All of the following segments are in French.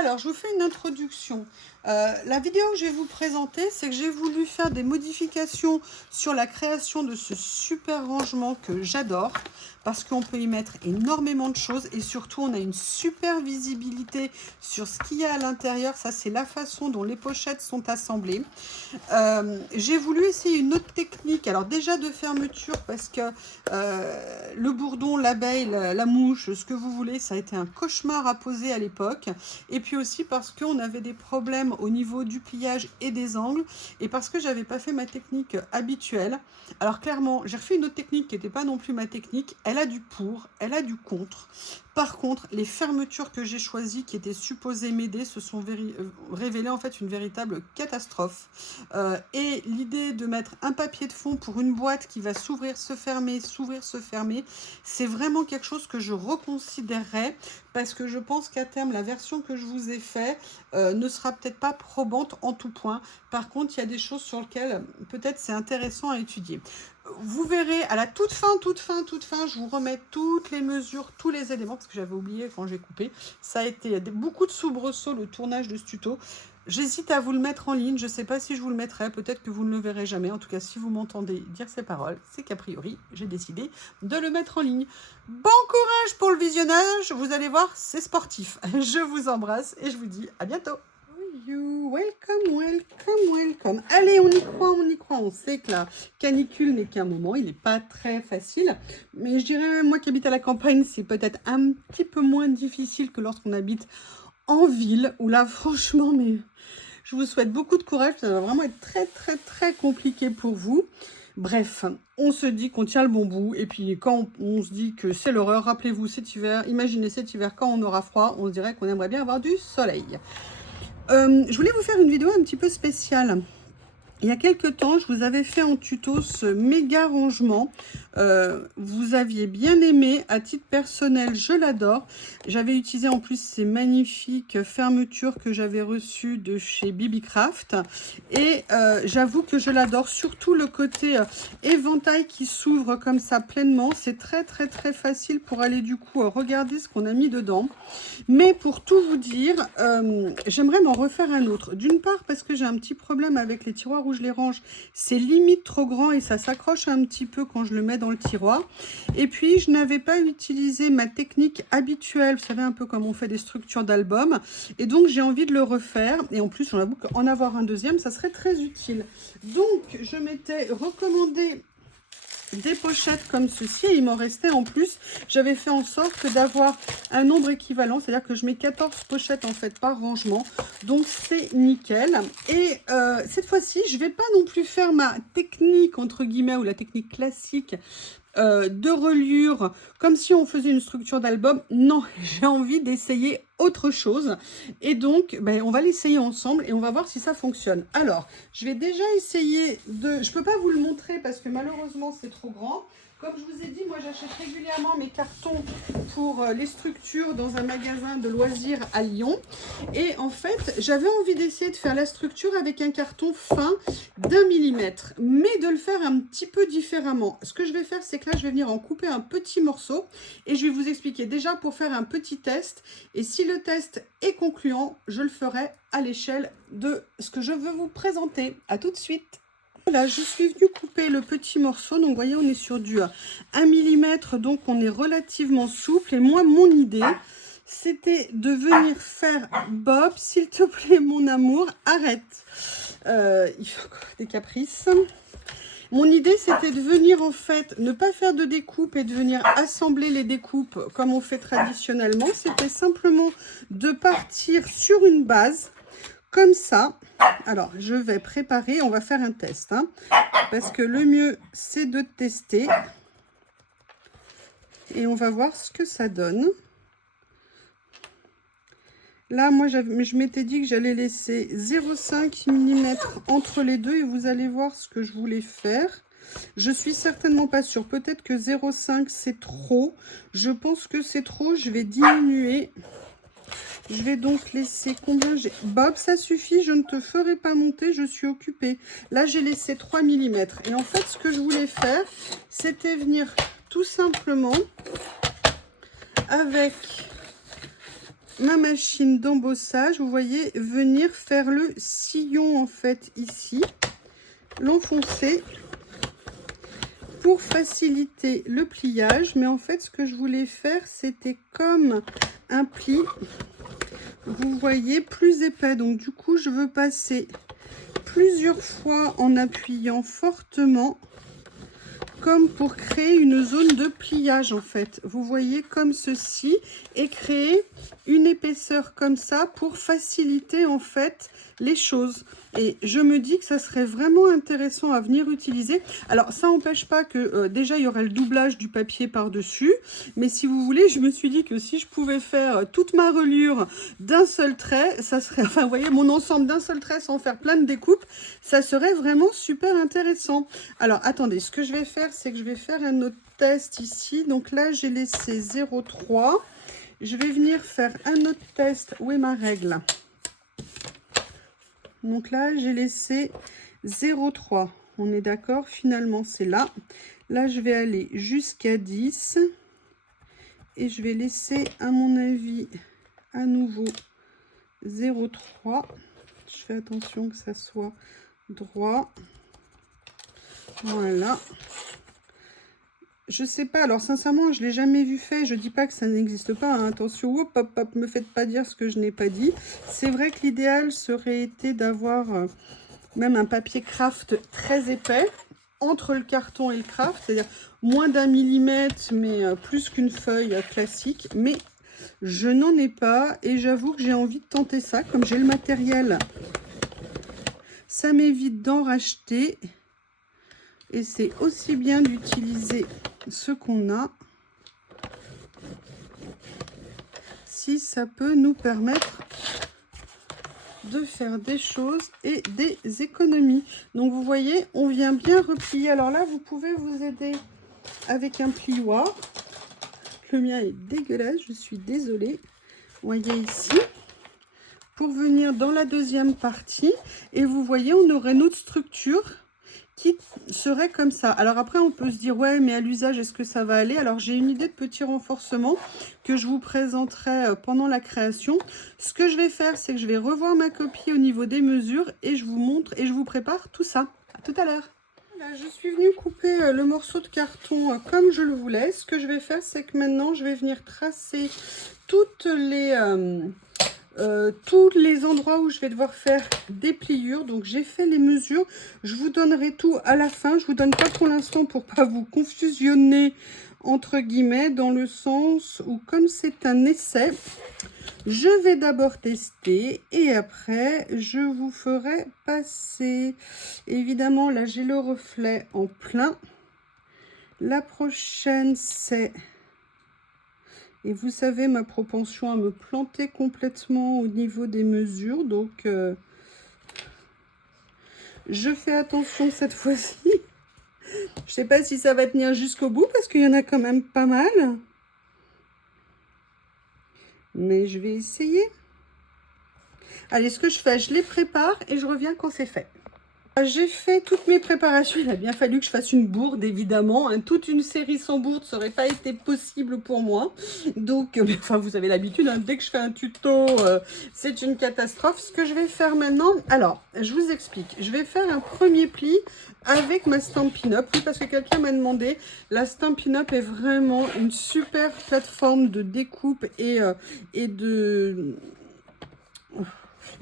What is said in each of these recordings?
Alors, je vous fais une introduction. La vidéo que je vais vous présenter, c'est que j'ai voulu faire des modifications sur la création de ce super rangement que j'adore, parce qu'on peut y mettre énormément de choses et surtout, on a une super visibilité sur ce qu'il y a à l'intérieur. Ça, c'est la façon dont les pochettes sont assemblées. J'ai voulu essayer une autre technique, alors déjà de fermeture, parce que le bourdon, l'abeille, la mouche, ce que vous voulez, ça a été un cauchemar à poser à l'époque. Et puis aussi parce qu'on avait des problèmes au niveau du pliage et des angles, et parce que j'avais pas fait ma technique habituelle. Alors clairement, j'ai refait une autre technique qui n'était pas non plus ma technique. Elle a du pour, elle a du contre. Par contre, les fermetures que j'ai choisies, qui étaient supposées m'aider, se sont révélées en fait une véritable catastrophe. Et l'idée de mettre un papier de fond pour une boîte qui va s'ouvrir, se fermer, c'est vraiment quelque chose que je reconsidérerais, parce que je pense qu'à terme, la version que je vous ai fait ne sera peut-être pas probante en tout point. Par contre, il y a des choses sur lesquelles peut-être c'est intéressant à étudier. Vous verrez à la toute fin, je vous remets toutes les mesures, tous les éléments, parce que j'avais oublié quand j'ai coupé. Ça a été beaucoup de soubresauts, le tournage de ce tuto. J'hésite à vous le mettre en ligne, je ne sais pas si je vous le mettrai, peut-être que vous ne le verrez jamais. En tout cas, si vous m'entendez dire ces paroles, c'est qu'a priori, j'ai décidé de le mettre en ligne. Bon courage pour le visionnage, vous allez voir, c'est sportif. Je vous embrasse et je vous dis à bientôt. Welcome. Allez, on y croit. On sait que la canicule n'est qu'un moment, il n'est pas très facile. Mais je dirais, moi qui habite à la campagne, c'est peut-être un petit peu moins difficile que lorsqu'on habite en ville, où là, franchement, mais je vous souhaite beaucoup de courage. Ça va vraiment être très compliqué pour vous. Bref, on se dit qu'on tient le bon bout. Et puis, quand on se dit que c'est l'horreur, rappelez-vous cet hiver, imaginez cet hiver quand on aura froid, on se dirait qu'on aimerait bien avoir du soleil. Je voulais vous faire une vidéo un petit peu spéciale. Il y a quelques temps, je vous avais fait en tuto ce méga rangement. Vous aviez bien aimé. À titre personnel, je l'adore. J'avais utilisé en plus ces magnifiques fermetures que j'avais reçues de chez Bibicraft. Et j'avoue que je l'adore. Surtout le côté éventail qui s'ouvre comme ça pleinement. C'est très facile pour aller du coup regarder ce qu'on a mis dedans. Mais pour tout vous dire, j'aimerais m'en refaire un autre. D'une part parce que j'ai un petit problème avec les tiroirs où je les range. C'est limite trop grand et ça s'accroche un petit peu quand je le mets dans le tiroir. Et puis, je n'avais pas utilisé ma technique habituelle. Vous savez, un peu comme on fait des structures d'album. Et donc, j'ai envie de le refaire. Et en plus, j'avoue qu'en avoir un deuxième, ça serait très utile. Donc, je m'étais recommandé des pochettes comme ceci, et il m'en restait en plus. J'avais fait en sorte d'avoir un nombre équivalent, c'est-à-dire que je mets 14 pochettes en fait par rangement, donc c'est nickel. Et cette fois-ci, je vais pas non plus faire ma technique entre guillemets, ou la technique classique de reliure, comme si on faisait une structure d'album. Non, j'ai envie d'essayer autre chose. Et donc, on va l'essayer ensemble et on va voir si ça fonctionne. Alors, je vais déjà essayer de... Je peux pas vous le montrer parce que malheureusement, c'est trop grand. Comme je vous ai dit, moi, j'achète régulièrement mes cartons pour les structures dans un magasin de loisirs à Lyon. Et en fait, j'avais envie d'essayer de faire la structure avec un carton fin d'1 millimètre, mais de le faire un petit peu différemment. Ce que je vais faire, c'est que là, je vais venir en couper un petit morceau et je vais vous expliquer déjà pour faire un petit test. Et si le test est concluant, je le ferai à l'échelle de ce que je veux vous présenter. À tout de suite. Voilà, je suis venue couper le petit morceau. Donc, vous voyez, on est sur du 1 mm, donc on est relativement souple. Et moi, mon idée, c'était de venir faire... Bob, s'il te plaît, mon amour, arrête. Il faut encore des caprices. Mon idée, c'était de venir, en fait, ne pas faire de découpe et de venir assembler les découpes comme on fait traditionnellement. C'était simplement de partir sur une base, comme ça. Alors, je vais préparer, on va faire un test, hein, parce que le mieux, c'est de tester. Et on va voir ce que ça donne. Là, moi, je m'étais dit que j'allais laisser 0,5 mm entre les deux et vous allez voir ce que je voulais faire. Je suis certainement pas sûre. Peut-être que 0,5 c'est trop. Je pense que c'est trop. Je vais diminuer. Je vais donc laisser combien j'ai... Bob, ça suffit. Je ne te ferai pas monter. Je suis occupée. Là, j'ai laissé 3 mm. Et en fait, ce que je voulais faire, c'était venir tout simplement avec ma machine d'embossage, vous voyez, venir faire le sillon en fait ici, l'enfoncer pour faciliter le pliage. Mais en fait, ce que je voulais faire, c'était comme un pli, vous voyez, plus épais. Donc du coup, je veux passer plusieurs fois en appuyant fortement, comme pour créer une zone de pliage en fait. Vous voyez, comme ceci, et créer une épaisseur comme ça pour faciliter en fait les choses. Et je me dis que ça serait vraiment intéressant à venir utiliser. Alors ça n'empêche pas que déjà il y aurait le doublage du papier par dessus, mais si vous voulez, je me suis dit que si je pouvais faire toute ma reliure d'un seul trait, ça serait, enfin vous voyez, mon ensemble d'un seul trait sans faire plein de découpes, ça serait vraiment super intéressant. Alors attendez, ce que je vais faire, c'est que je vais faire un autre test ici. Donc là j'ai laissé 0,3. Je vais venir faire un autre test. Où est ma règle? Donc là, j'ai laissé 0,3. On est d'accord? Finalement, c'est là. Là, je vais aller jusqu'à 10. Et je vais laisser, à mon avis, à nouveau 0,3. Je fais attention que ça soit droit. Voilà. Je sais pas, alors sincèrement, je ne l'ai jamais vu fait. Je dis pas que ça n'existe pas, hein. Attention, hop, hop, hop, me faites pas dire ce que je n'ai pas dit. C'est vrai que l'idéal serait été d'avoir même un papier craft très épais entre le carton et le craft, c'est-à-dire moins d'1 millimètre, mais plus qu'une feuille classique. Mais je n'en ai pas et j'avoue que j'ai envie de tenter ça. Comme j'ai le matériel, ça m'évite d'en racheter. Et c'est aussi bien d'utiliser ce qu'on a, si ça peut nous permettre de faire des choses et des économies. Donc vous voyez, on vient bien replier. Alors là, vous pouvez vous aider avec un plioir. Le mien est dégueulasse, je suis désolée. Vous voyez ici, pour venir dans la deuxième partie. Et vous voyez, on aurait notre structure qui serait comme ça. Alors après, on peut se dire, ouais, mais à l'usage, est-ce que ça va aller? Alors, j'ai une idée de petit renforcement que je vous présenterai pendant la création. Ce que je vais faire, c'est que je vais revoir ma copie au niveau des mesures et je vous montre et je vous prépare tout ça. À tout à l'heure. Voilà, je suis venue couper le morceau de carton comme je le voulais. Ce que je vais faire, c'est que maintenant, je vais venir tracer toutes tous les endroits où je vais devoir faire des pliures. Donc j'ai fait les mesures, je vous donnerai tout à la fin. Je vous donne pas pour l'instant pour pas vous confusionner entre guillemets, dans le sens où comme c'est un essai, je vais d'abord tester et après je vous ferai passer. Évidemment là j'ai le reflet en plein. La prochaine c'est... Et vous savez ma propension à me planter complètement au niveau des mesures. Donc, je fais attention cette fois-ci. Je ne sais pas si ça va tenir jusqu'au bout parce qu'il y en a quand même pas mal. Mais je vais essayer. Allez, ce que je fais, je les prépare et je reviens quand c'est fait. J'ai fait toutes mes préparations, il a bien fallu que je fasse une bourde évidemment, hein. Toute une série sans bourde, ça n'aurait pas été possible pour moi. Donc, enfin vous avez l'habitude, hein, dès que je fais un tuto, c'est une catastrophe. Ce que je vais faire maintenant, alors je vous explique, je vais faire un premier pli avec ma Stampin' Up, oui, parce que quelqu'un m'a demandé. La Stampin' Up est vraiment une super plateforme de découpe et de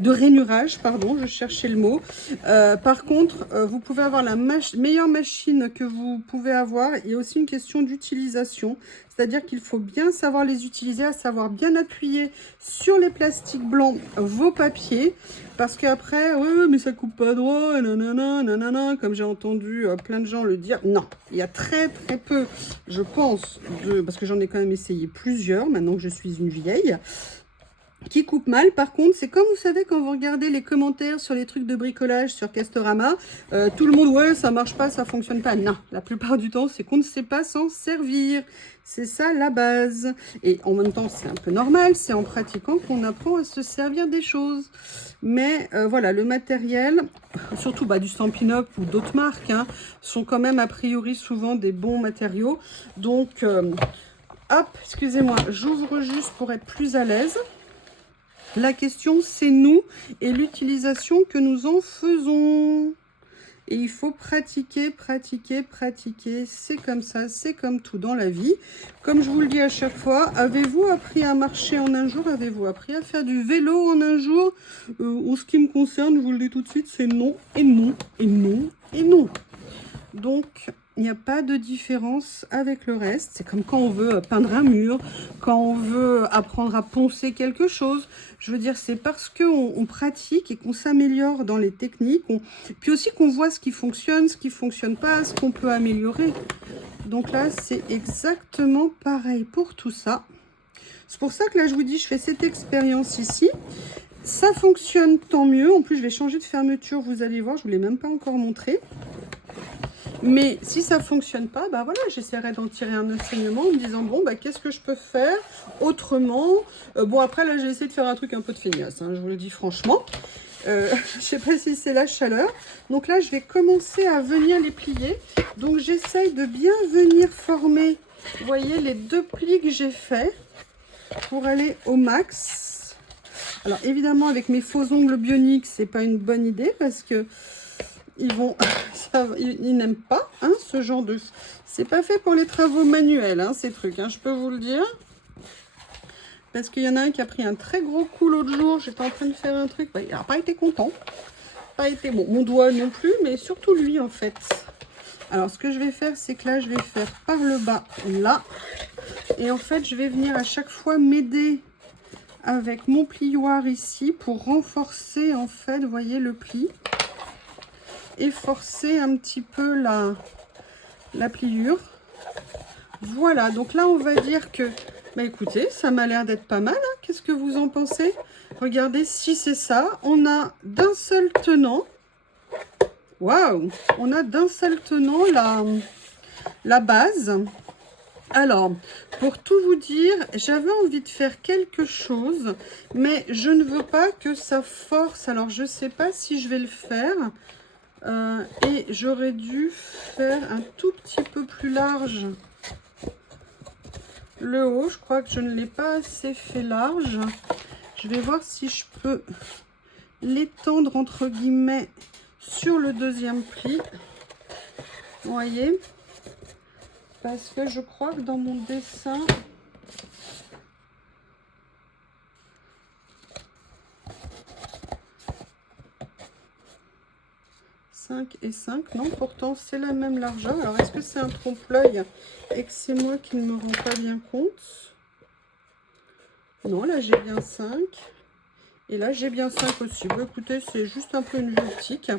rainurage, pardon, je cherchais le mot. Par contre, vous pouvez avoir la meilleure machine que vous pouvez avoir. Il y a aussi une question d'utilisation, c'est-à-dire qu'il faut bien savoir les utiliser, à savoir bien appuyer sur les plastiques blancs vos papiers, parce qu'après, oui, mais ça coupe pas droit, nanana, nanana, comme j'ai entendu plein de gens le dire. Non, il y a très très peu, je pense, parce que j'en ai quand même essayé plusieurs, maintenant que je suis une vieille, qui coupe mal. Par contre, c'est comme vous savez quand vous regardez les commentaires sur les trucs de bricolage sur Castorama, tout le monde, ouais, ça marche pas, ça fonctionne pas. Non, la plupart du temps, c'est qu'on ne sait pas s'en servir. C'est ça la base. Et en même temps, c'est un peu normal, c'est en pratiquant qu'on apprend à se servir des choses. Mais voilà, le matériel, surtout du Stampin' Up ou d'autres marques, hein, sont quand même a priori souvent des bons matériaux. Donc, hop, excusez-moi, j'ouvre juste pour être plus à l'aise. La question, c'est nous et l'utilisation que nous en faisons. Et il faut pratiquer, pratiquer, pratiquer. C'est comme ça, c'est comme tout dans la vie. Comme je vous le dis à chaque fois, avez-vous appris à marcher en un jour? Avez-vous appris à faire du vélo en un jour? En ce qui me concerne, je vous le dis tout de suite, c'est non et non et non et non. Donc, il n'y a pas de différence avec le reste. C'est comme quand on veut peindre un mur, quand on veut apprendre à poncer quelque chose. Je veux dire, c'est parce qu'on pratique et qu'on s'améliore dans les techniques. Puis aussi qu'on voit ce qui fonctionne, ce qui ne fonctionne pas, ce qu'on peut améliorer. Donc là, c'est exactement pareil pour tout ça. C'est pour ça que là, je vous dis, je fais cette expérience ici. Ça fonctionne, tant mieux. En plus, je vais changer de fermeture, vous allez voir. Je ne vous l'ai même pas encore montré. Mais si ça ne fonctionne pas, bah voilà, j'essaierai d'en tirer un enseignement en me disant, bon, bah, qu'est-ce que je peux faire autrement? Bon, après, là, j'ai essayé de faire un truc un peu de feignasse, hein, je vous le dis franchement. Je ne sais pas si c'est la chaleur. Donc là, je vais commencer à venir les plier. Donc, j'essaye de bien venir former, vous voyez, les 2 plis que j'ai faits pour aller au max. Alors, évidemment, avec mes faux ongles bioniques, c'est pas une bonne idée parce que ils n'aiment pas hein, ce genre de... C'est pas fait pour les travaux manuels, hein, ces trucs, hein, je peux vous le dire. Parce qu'il y en a un qui a pris un très gros coup l'autre jour. J'étais en train de faire un truc. Bah, il n'a pas été content. Pas été bon. Mon doigt non plus, mais surtout lui, en fait. Alors, ce que je vais faire, c'est que là, je vais faire par le bas, là. Et en fait, je vais venir à chaque fois m'aider avec mon plioir ici pour renforcer, en fait, vous voyez, le pli. Et forcer un petit peu la pliure. Voilà, donc là on va dire que, bah écoutez, ça m'a l'air d'être pas mal, hein. Qu'est-ce que vous en pensez? Regardez, si c'est ça, on a d'un seul tenant, waouh, on a d'un seul tenant la base. Alors, pour tout vous dire, j'avais envie de faire quelque chose, mais je ne veux pas que ça force, alors je sais pas si je vais le faire. Et j'aurais dû faire un tout petit peu plus large le haut. Je crois que je ne l'ai pas assez fait large. Je vais voir si je peux l'étendre entre guillemets sur le deuxième pli. Vous voyez? Parce que je crois que dans mon dessin... 5 et 5, non, pourtant c'est la même largeur. Alors est-ce que c'est un trompe-l'œil et que c'est moi qui ne me rends pas bien compte? Non, là j'ai bien 5 et là j'ai bien 5 aussi. Bon, écoutez, c'est juste un peu une vue optique.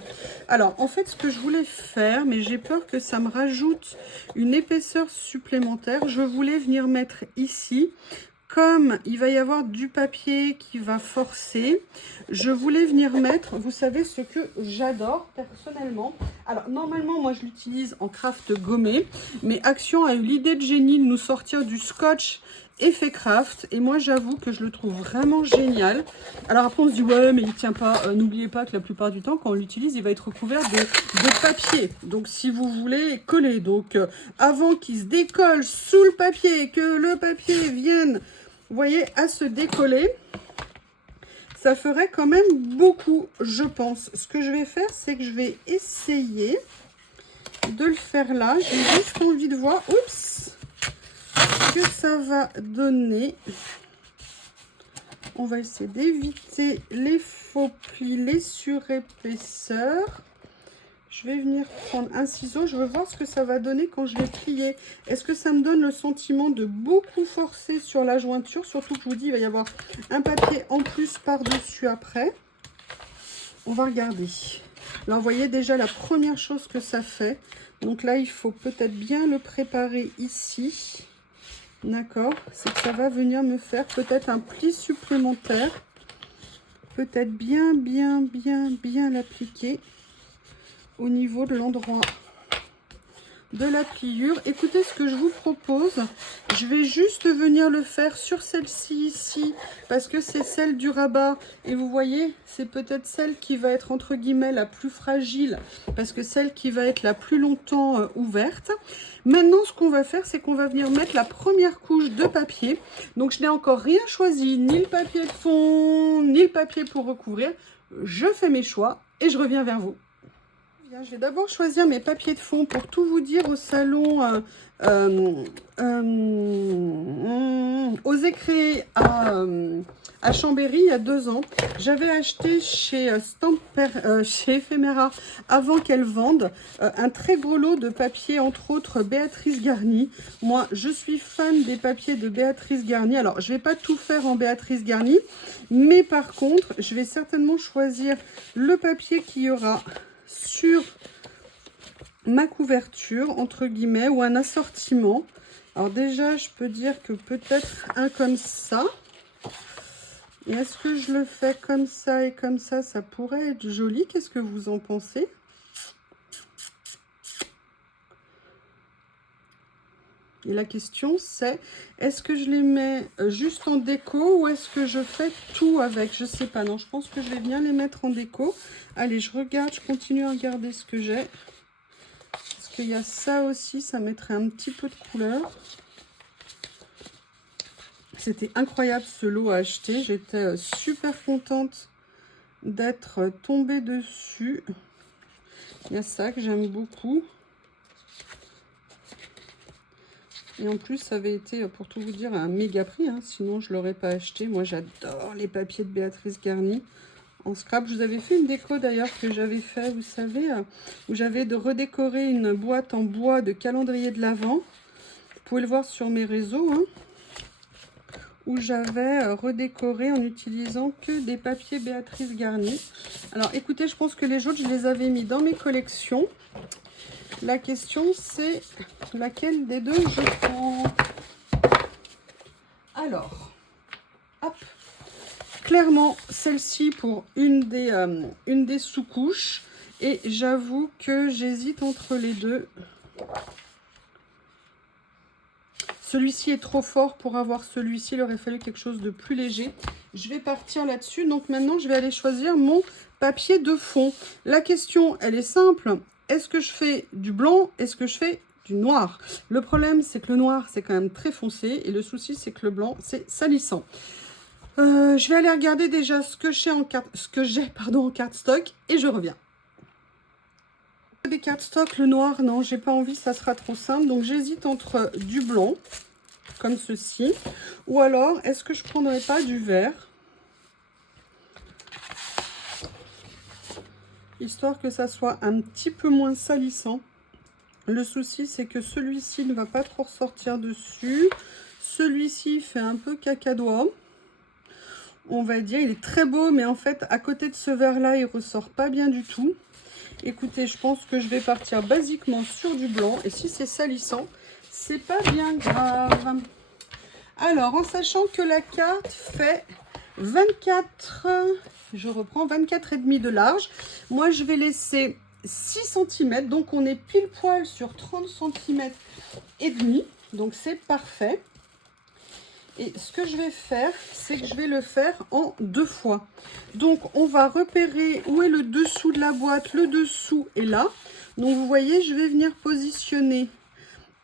Alors en fait, ce que je voulais faire, mais j'ai peur que ça me rajoute une épaisseur supplémentaire, je voulais venir mettre ici. Comme il va y avoir du papier qui va forcer, je voulais venir mettre, vous savez ce que j'adore personnellement. Alors normalement moi je l'utilise en craft gommé, mais Action a eu l'idée de génie de nous sortir du scotch effet craft et moi j'avoue que je le trouve vraiment génial. Alors après on se dit ouais mais il tient pas, n'oubliez pas que la plupart du temps quand on l'utilise il va être recouvert de papier, donc si vous voulez coller, donc avant qu'il se décolle sous le papier, que le papier vienne, vous voyez, à se décoller, ça ferait quand même beaucoup, je pense. Ce que je vais faire, c'est que je vais essayer de le faire là. J'ai juste envie de voir, oups, ce que ça va donner. On va essayer d'éviter les faux plis, les surépaisseurs. Je vais venir prendre un ciseau. Je veux voir ce que ça va donner quand je vais plier. Est-ce que ça me donne le sentiment de beaucoup forcer sur la jointure? Surtout que je vous dis, il va y avoir un papier en plus par-dessus après. On va regarder. Là, vous voyez déjà la première chose que ça fait. Donc là, il faut peut-être bien le préparer ici. D'accord? C'est que ça va venir me faire peut-être un pli supplémentaire. Peut-être bien l'appliquer au niveau de l'endroit de la pliure. Écoutez ce que je vous propose. Je vais juste venir le faire sur celle-ci ici, parce que c'est celle du rabat. Et vous voyez, c'est peut-être celle qui va être entre guillemets la plus fragile, parce que celle qui va être la plus longtemps ouverte. Maintenant, ce qu'on va faire, c'est qu'on va venir mettre la première couche de papier. Donc, je n'ai encore rien choisi, ni le papier de fond, ni le papier pour recouvrir. Je fais mes choix et je reviens vers vous. Je vais d'abord choisir mes papiers de fond. Pour tout vous dire, au salon Osez créer à Chambéry, il y a 2 ans, j'avais acheté chez chez Ephemera, avant qu'elle vende, un très gros lot de papiers, entre autres Béatrice Garny. Moi, je suis fan des papiers de Béatrice Garny. Alors, je ne vais pas tout faire en Béatrice Garny, mais par contre, je vais certainement choisir le papier qu'il y aura sur ma couverture, entre guillemets, ou un assortiment. Alors déjà, je peux dire que peut-être un comme ça. Et est-ce que je le fais comme ça et comme ça pourrait être joli. Qu'est-ce que vous en pensez? Et la question c'est, est-ce que je les mets juste en déco ou est-ce que je fais tout avec? Je sais pas, non, je pense que je vais bien les mettre en déco. Allez, je regarde, je continue à regarder ce que j'ai. Parce qu'il y a ça aussi, ça mettrait un petit peu de couleur. C'était incroyable ce lot à acheter, j'étais super contente d'être tombée dessus. Il y a ça que j'aime beaucoup. Et en plus, ça avait été, pour tout vous dire, un méga prix, hein, sinon je ne l'aurais pas acheté. Moi, j'adore les papiers de Béatrice Garny en scrap. Je vous avais fait une déco d'ailleurs que j'avais fait, vous savez, où j'avais redécoré une boîte en bois de calendrier de l'Avent. Vous pouvez le voir sur mes réseaux, hein, où j'avais redécoré en utilisant que des papiers Béatrice Garny. Alors, écoutez, je pense que les autres, je les avais mis dans mes collections. La question, c'est laquelle des deux je prends. Alors, hop, clairement, celle-ci pour une des sous-couches. Et j'avoue que j'hésite entre les deux. Celui-ci est trop fort pour avoir celui-ci. Il aurait fallu quelque chose de plus léger. Je vais partir là-dessus. Donc maintenant, je vais aller choisir mon papier de fond. La question, elle est simple. Est-ce que je fais du blanc? Est-ce que je fais du noir? Le problème, c'est que le noir, c'est quand même très foncé. Et le souci, c'est que le blanc, c'est salissant. Je vais aller regarder déjà ce que j'ai en cardstock. Et je reviens. Des cardstock, le noir, non, j'ai pas envie, ça sera trop simple. Donc, j'hésite entre du blanc, comme ceci. Ou alors, est-ce que je prendrais pas du vert? Histoire que ça soit un petit peu moins salissant. Le souci, c'est que celui-ci ne va pas trop ressortir dessus. Celui-ci fait un peu cacadois. On va dire, il est très beau, mais en fait, à côté de ce vert-là, il ressort pas bien du tout. Écoutez, je pense que je vais partir basiquement sur du blanc. Et si c'est salissant, c'est pas bien grave. Alors, en sachant que la carte fait 24, je reprends 24,5 de large. Moi, je vais laisser 6 cm. Donc, on est pile poil sur 30 cm et demi. Donc, c'est parfait. Et ce que je vais faire, c'est que je vais le faire en 2 fois. Donc, on va repérer où est le dessous de la boîte. Le dessous est là. Donc, vous voyez, je vais venir positionner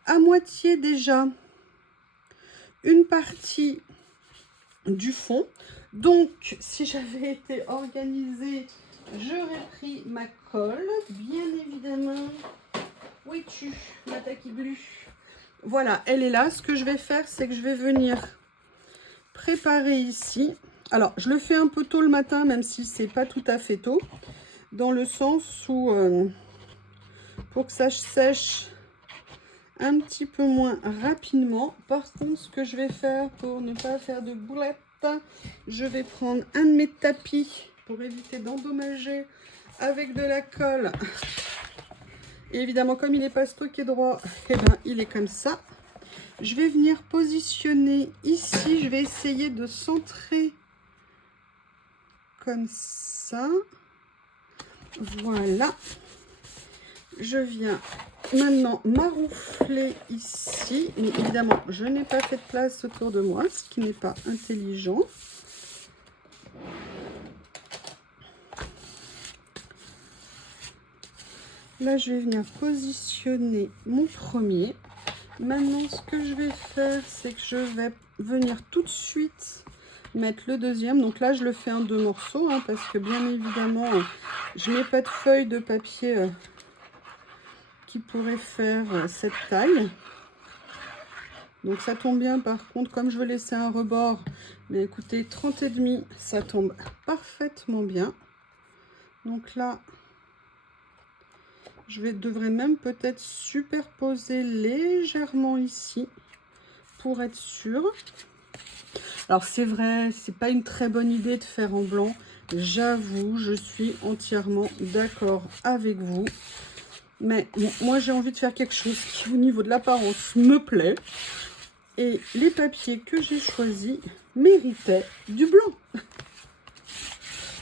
à moitié déjà une partie du fond. Donc, si j'avais été organisée, j'aurais pris ma colle, bien évidemment. Où es-tu, ma taquille glu? Voilà, elle est là. Ce que je vais faire, c'est que je vais venir préparer ici. Alors, je le fais un peu tôt le matin, même si c'est pas tout à fait tôt, dans le sens où, pour que ça sèche un petit peu moins rapidement. Par contre, ce que je vais faire pour ne pas faire de boulettes, je vais prendre un de mes tapis pour éviter d'endommager avec de la colle. Et évidemment, comme il n'est pas stocké droit, eh ben, il est comme ça. Je vais venir positionner ici. Je vais essayer de centrer comme ça. Voilà. Je viens maintenant maroufler ici. Mais évidemment, je n'ai pas fait de place autour de moi, ce qui n'est pas intelligent. Là, je vais venir positionner mon premier. Maintenant, ce que je vais faire, c'est que je vais venir tout de suite mettre le deuxième. Donc là, je le fais en 2 morceaux, hein, parce que bien évidemment, je n'ai pas de feuille de papier qui pourrait faire cette taille. Donc ça tombe bien, par contre, comme je veux laisser un rebord, mais écoutez, 30,5, ça tombe parfaitement bien. Donc là, devrais même peut-être superposer légèrement ici pour être sûr. Alors c'est vrai, c'est pas une très bonne idée de faire en blanc. J'avoue, je suis entièrement d'accord avec vous. Mais bon, moi j'ai envie de faire quelque chose qui au niveau de l'apparence me plaît. Et les papiers que j'ai choisis méritaient du blanc.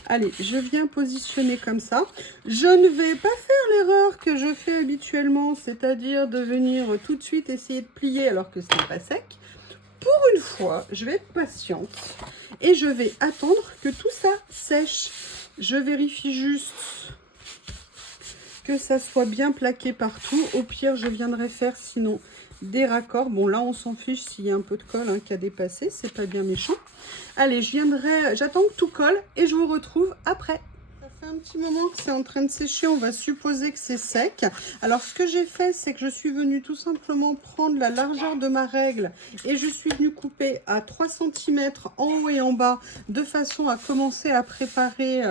Allez, je viens positionner comme ça. Je ne vais pas faire l'erreur que je fais habituellement, c'est-à-dire de venir tout de suite essayer de plier alors que ce n'est pas sec. Pour une fois, je vais être patiente et je vais attendre que tout ça sèche. Je vérifie juste que ça soit bien plaqué partout. Au pire, je viendrai faire sinon des raccords. Bon, là, on s'en fiche s'il y a un peu de colle qui a dépassé. C'est pas bien méchant. Allez, j'attends que tout colle et je vous retrouve après. Ça fait un petit moment que c'est en train de sécher. On va supposer que c'est sec. Alors, ce que j'ai fait, c'est que je suis venue tout simplement prendre la largeur de ma règle et je suis venue couper à 3 cm en haut et en bas de façon à commencer à préparer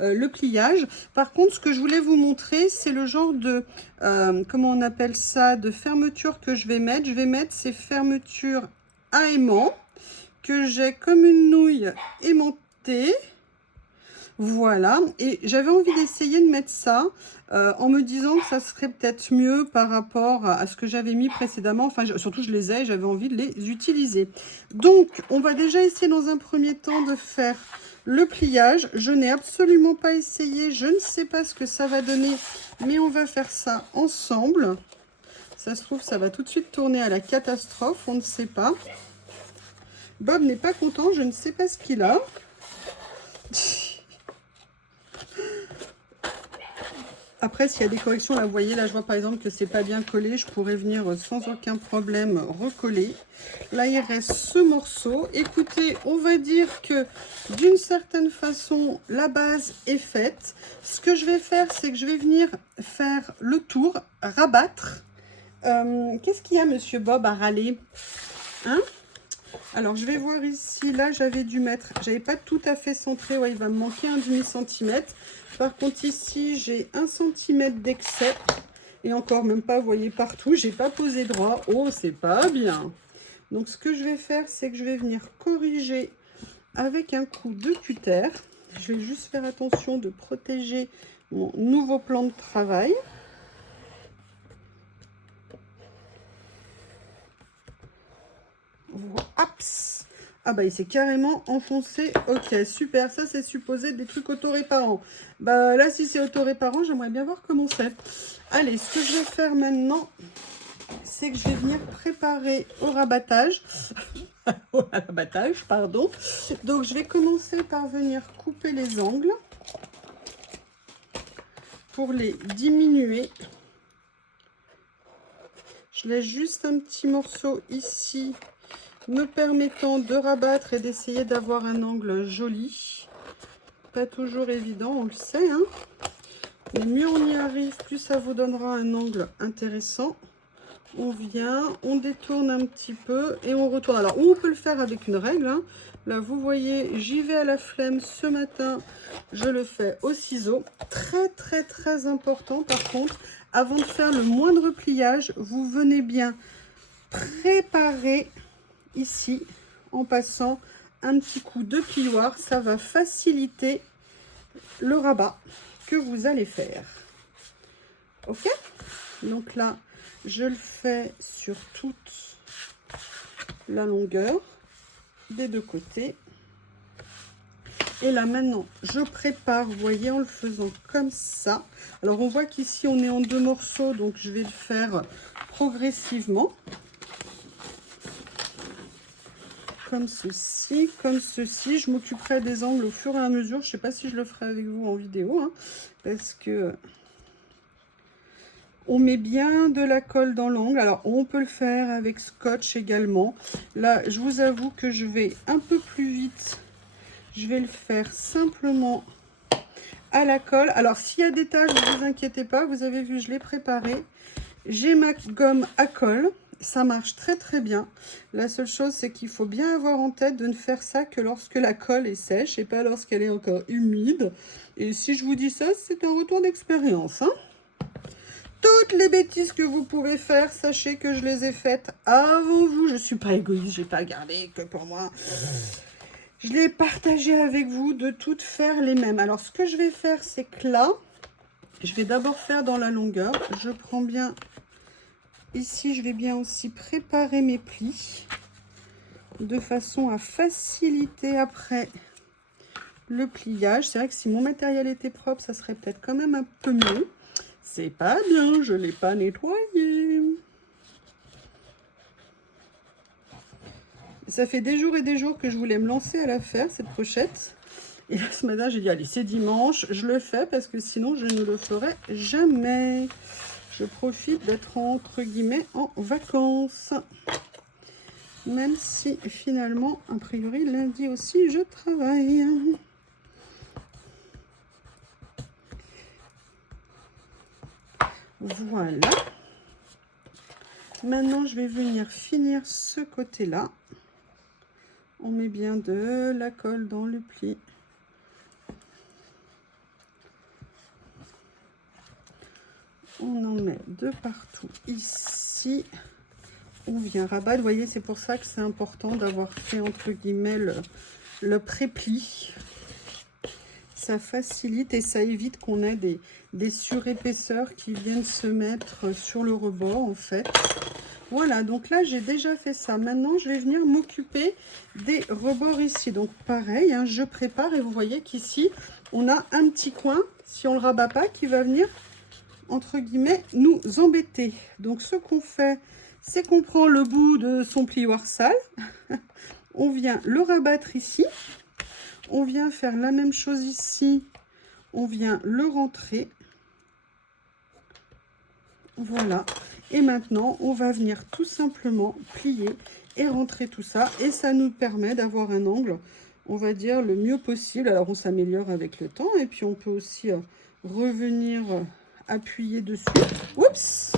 le pliage. Par contre, ce que je voulais vous montrer, c'est le genre de, comment on appelle ça, de fermeture que je vais mettre. Je vais mettre ces fermetures à aimant que j'ai comme une nouille aimantée. Voilà, et j'avais envie d'essayer de mettre ça en me disant que ça serait peut-être mieux par rapport à ce que j'avais mis précédemment. Enfin, surtout, je les ai et j'avais envie de les utiliser. Donc, on va déjà essayer dans un premier temps de faire le pliage. Je n'ai absolument pas essayé, je ne sais pas ce que ça va donner, mais on va faire ça ensemble. Ça se trouve, ça va tout de suite tourner à la catastrophe, on ne sait pas. Bob n'est pas content, je ne sais pas ce qu'il a. Après, s'il y a des corrections, là, vous voyez, là, je vois par exemple que c'est pas bien collé. Je pourrais venir sans aucun problème recoller. Là, il reste ce morceau. Écoutez, on va dire que d'une certaine façon, la base est faite. Ce que je vais faire, c'est que je vais venir faire le tour, rabattre. Qu'est-ce qu'il y a, monsieur Bob, à râler? Hein? Alors, je vais voir ici. Là, j'avais dû mettre... J'avais pas tout à fait centré. Ouais, il va me manquer un demi-centimètre. Par contre, ici, j'ai 1 cm d'excès. Et encore, même pas, vous voyez, partout. J'ai pas posé droit. Oh, c'est pas bien. Donc, ce que je vais faire, c'est que je vais venir corriger avec un coup de cutter. Je vais juste faire attention de protéger mon nouveau plan de travail. Aps. Ah bah il s'est carrément enfoncé. Ok, super, ça c'est supposé être des trucs auto-réparants. Bah là si c'est auto-réparant, j'aimerais bien voir comment c'est. Allez, ce que je vais faire maintenant, c'est que je vais venir préparer au rabattage. Au rabattage, pardon. Donc je vais commencer par venir couper les angles pour les diminuer. Je laisse juste un petit morceau ici me permettant de rabattre et d'essayer d'avoir un angle joli. Pas toujours évident, on le sait, hein. Mais mieux on y arrive, plus ça vous donnera un angle intéressant. On vient, on détourne un petit peu et on retourne. Alors, on peut le faire avec une règle, hein. Là, vous voyez, j'y vais à la flemme ce matin. Je le fais au ciseau. Très, très, très important, par contre, avant de faire le moindre pliage, vous venez bien préparer ici en passant un petit coup de plioir. Ça va faciliter le rabat que vous allez faire. Ok, donc là je le fais sur toute la longueur des deux côtés. Et là, maintenant, je prépare, vous voyez, en le faisant comme ça. Alors, on voit qu'ici, on est en 2 morceaux, donc je vais le faire progressivement. Comme ceci, comme ceci. Je m'occuperai des angles au fur et à mesure. Je ne sais pas si je le ferai avec vous en vidéo, hein, parce que on met bien de la colle dans l'angle. Alors, on peut le faire avec scotch également. Là, je vous avoue que je vais un peu plus vite. Je vais le faire simplement à la colle. Alors, s'il y a des taches, ne vous inquiétez pas. Vous avez vu, je l'ai préparé. J'ai ma gomme à colle. Ça marche très très bien. La seule chose, c'est qu'il faut bien avoir en tête de ne faire ça que lorsque la colle est sèche et pas lorsqu'elle est encore humide. Et si je vous dis ça, c'est un retour d'expérience, hein. Toutes les bêtises que vous pouvez faire, sachez que je les ai faites avant vous. Je ne suis pas égoïste, je n'ai pas gardé que pour moi. Je l'ai partagé avec vous de toutes faire les mêmes. Alors, ce que je vais faire, c'est que là, je vais d'abord faire dans la longueur. Je prends bien, ici, je vais bien aussi préparer mes plis de façon à faciliter après le pliage. C'est vrai que si mon matériel était propre, ça serait peut-être quand même un peu mieux. C'est pas bien, je ne l'ai pas nettoyé. Ça fait des jours et des jours que je voulais me lancer à la faire, cette pochette. Et là, ce matin, j'ai dit, allez, c'est dimanche, je le fais parce que sinon, je ne le ferai jamais. Je profite d'être, entre guillemets, en vacances. Même si, finalement, a priori, lundi aussi, je travaille. Voilà. Maintenant, je vais venir finir ce côté-là. On met bien de la colle dans le pli. On en met de partout ici. On vient rabattre. Vous voyez, c'est pour ça que c'est important d'avoir fait, entre guillemets, le pré-pli. Ça facilite et ça évite qu'on ait des surépaisseurs qui viennent se mettre sur le rebord, en fait. Voilà, donc là, j'ai déjà fait ça. Maintenant, je vais venir m'occuper des rebords ici. Donc, pareil, hein, je prépare et vous voyez qu'ici, on a un petit coin, si on ne le rabat pas, qui va venir, entre guillemets, nous embêter. Donc, ce qu'on fait, c'est qu'on prend le bout de son plioir sale. On vient le rabattre ici. On vient faire la même chose ici. On vient le rentrer. Voilà. Et maintenant, on va venir tout simplement plier et rentrer tout ça. Et ça nous permet d'avoir un angle, on va dire, le mieux possible. Alors, on s'améliore avec le temps. Et puis, on peut aussi revenir appuyer dessus. Oups!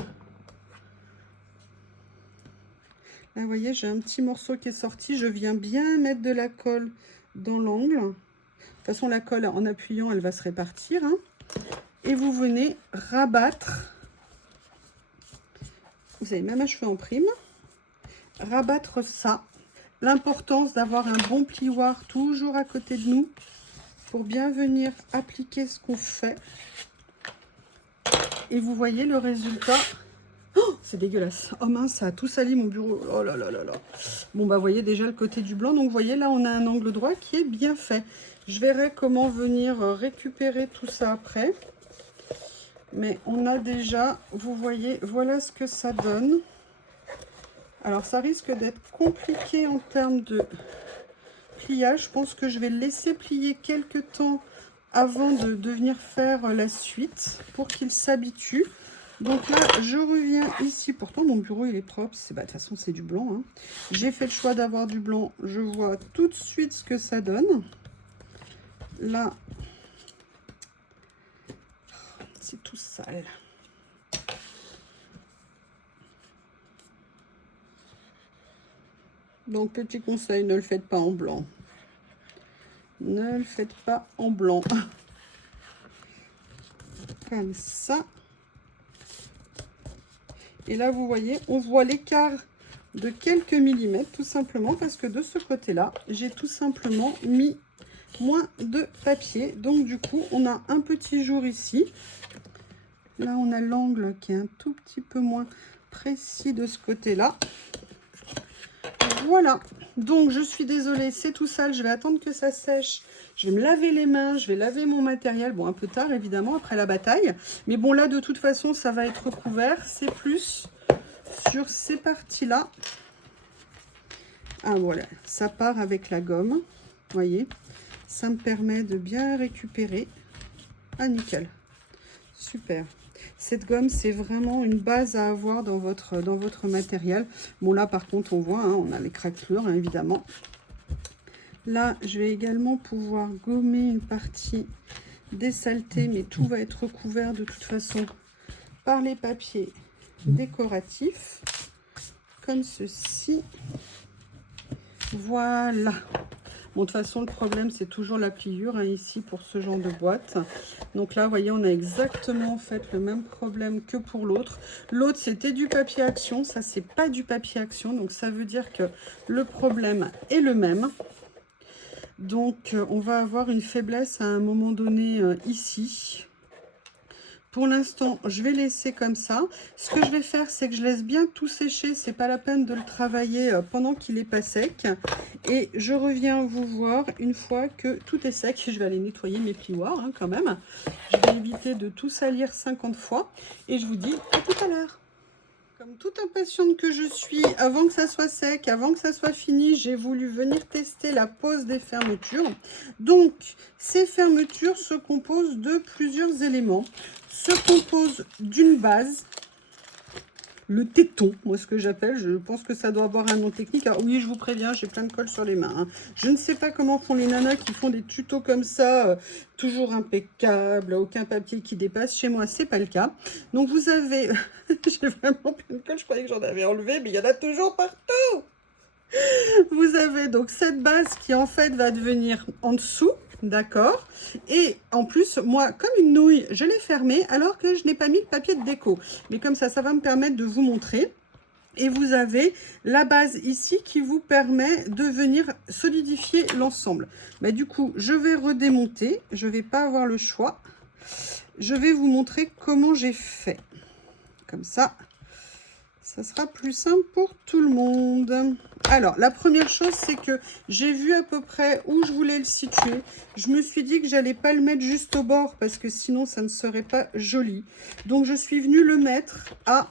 Là, vous voyez, j'ai un petit morceau qui est sorti. Je viens bien mettre de la colle dans l'angle. De toute façon, la colle, en appuyant, elle va se répartir, hein. Et vous venez rabattre. Vous avez même un cheveu en prime. Rabattre ça. L'importance d'avoir un bon plioir toujours à côté de nous pour bien venir appliquer ce qu'on fait. Et vous voyez le résultat. Oh, c'est dégueulasse. Oh mince, ça a tout sali mon bureau. Oh là là là là. Bon, bah, vous voyez déjà le côté du blanc. Donc, vous voyez, là, on a un angle droit qui est bien fait. Je verrai comment venir récupérer tout ça après. Mais on a déjà, vous voyez, voilà ce que ça donne. Alors, ça risque d'être compliqué en termes de pliage. Je pense que je vais le laisser plier quelques temps avant de venir faire la suite pour qu'il s'habitue. Donc là, je reviens ici. Pourtant, mon bureau, il est propre. Bah, de toute façon, c'est du blanc, hein. J'ai fait le choix d'avoir du blanc. Je vois tout de suite ce que ça donne. Là, c'est tout sale. Donc, petit conseil, ne le faites pas en blanc. Ne le faites pas en blanc. Comme ça. Et là, vous voyez, on voit l'écart de quelques millimètres, tout simplement, parce que de ce côté-là, j'ai tout simplement mis moins de papier. Donc, du coup, on a un petit jour ici. Là, on a l'angle qui est un tout petit peu moins précis de ce côté-là. Voilà. Donc, je suis désolée, c'est tout sale. Je vais attendre que ça sèche. Je vais me laver les mains, je vais laver mon matériel. Bon, un peu tard, évidemment, après la bataille. Mais bon, là, de toute façon, ça va être recouvert. C'est plus sur ces parties-là. Ah, voilà, ça part avec la gomme. Vous voyez, ça me permet de bien récupérer. Ah, nickel. Super. Cette gomme, c'est vraiment une base à avoir dans votre matériel. Bon, là, par contre, on voit, hein, on a les craquelures, hein, évidemment. Là, je vais également pouvoir gommer une partie des saletés, mais tout va être recouvert de toute façon par les papiers décoratifs, comme ceci. Voilà. Bon, de toute façon, le problème, c'est toujours la pliure, hein, ici, pour ce genre de boîte. Donc là, vous voyez, on a exactement, en fait, le même problème que pour l'autre. L'autre, c'était du papier action. Ça, c'est pas du papier action. Donc, ça veut dire que le problème est le même. Donc, on va avoir une faiblesse à un moment donné ici. Pour l'instant, je vais laisser comme ça. Ce que je vais faire, c'est que je laisse bien tout sécher. C'est pas la peine de le travailler pendant qu'il n'est pas sec. Et je reviens vous voir une fois que tout est sec. Je vais aller nettoyer mes plioirs hein, quand même. Je vais éviter de tout salir 50 fois. Et je vous dis à tout à l'heure. Comme toute impatiente que je suis, avant que ça soit sec, avant que ça soit fini, j'ai voulu venir tester la pose des fermetures. Donc, ces fermetures se composent de plusieurs éléments. Se composent d'une base, le téton, moi ce que j'appelle, je pense que ça doit avoir un nom technique. Alors oui, je vous préviens, j'ai plein de colle sur les mains. Hein. Je ne sais pas comment font les nanas qui font des tutos comme ça, toujours impeccable, aucun papier qui dépasse. Chez moi, c'est pas le cas. Donc vous avez, j'ai vraiment plein de colle, je croyais que j'en avais enlevé, mais il y en a toujours partout. Vous avez donc cette base qui en fait va devenir en dessous. D'accord. Et en plus, moi, comme une nouille, je l'ai fermée alors que je n'ai pas mis le papier de déco. Mais comme ça va me permettre de vous montrer. Et vous avez la base ici qui vous permet de venir solidifier l'ensemble. Bah, du coup, je vais redémonter. Je ne vais pas avoir le choix. Je vais vous montrer comment j'ai fait. Comme ça sera plus simple pour tout le monde. Alors, la première chose, c'est que j'ai vu à peu près où je voulais le situer. Je me suis dit que j'allais pas le mettre juste au bord parce que sinon, ça ne serait pas joli. Donc, je suis venue le mettre à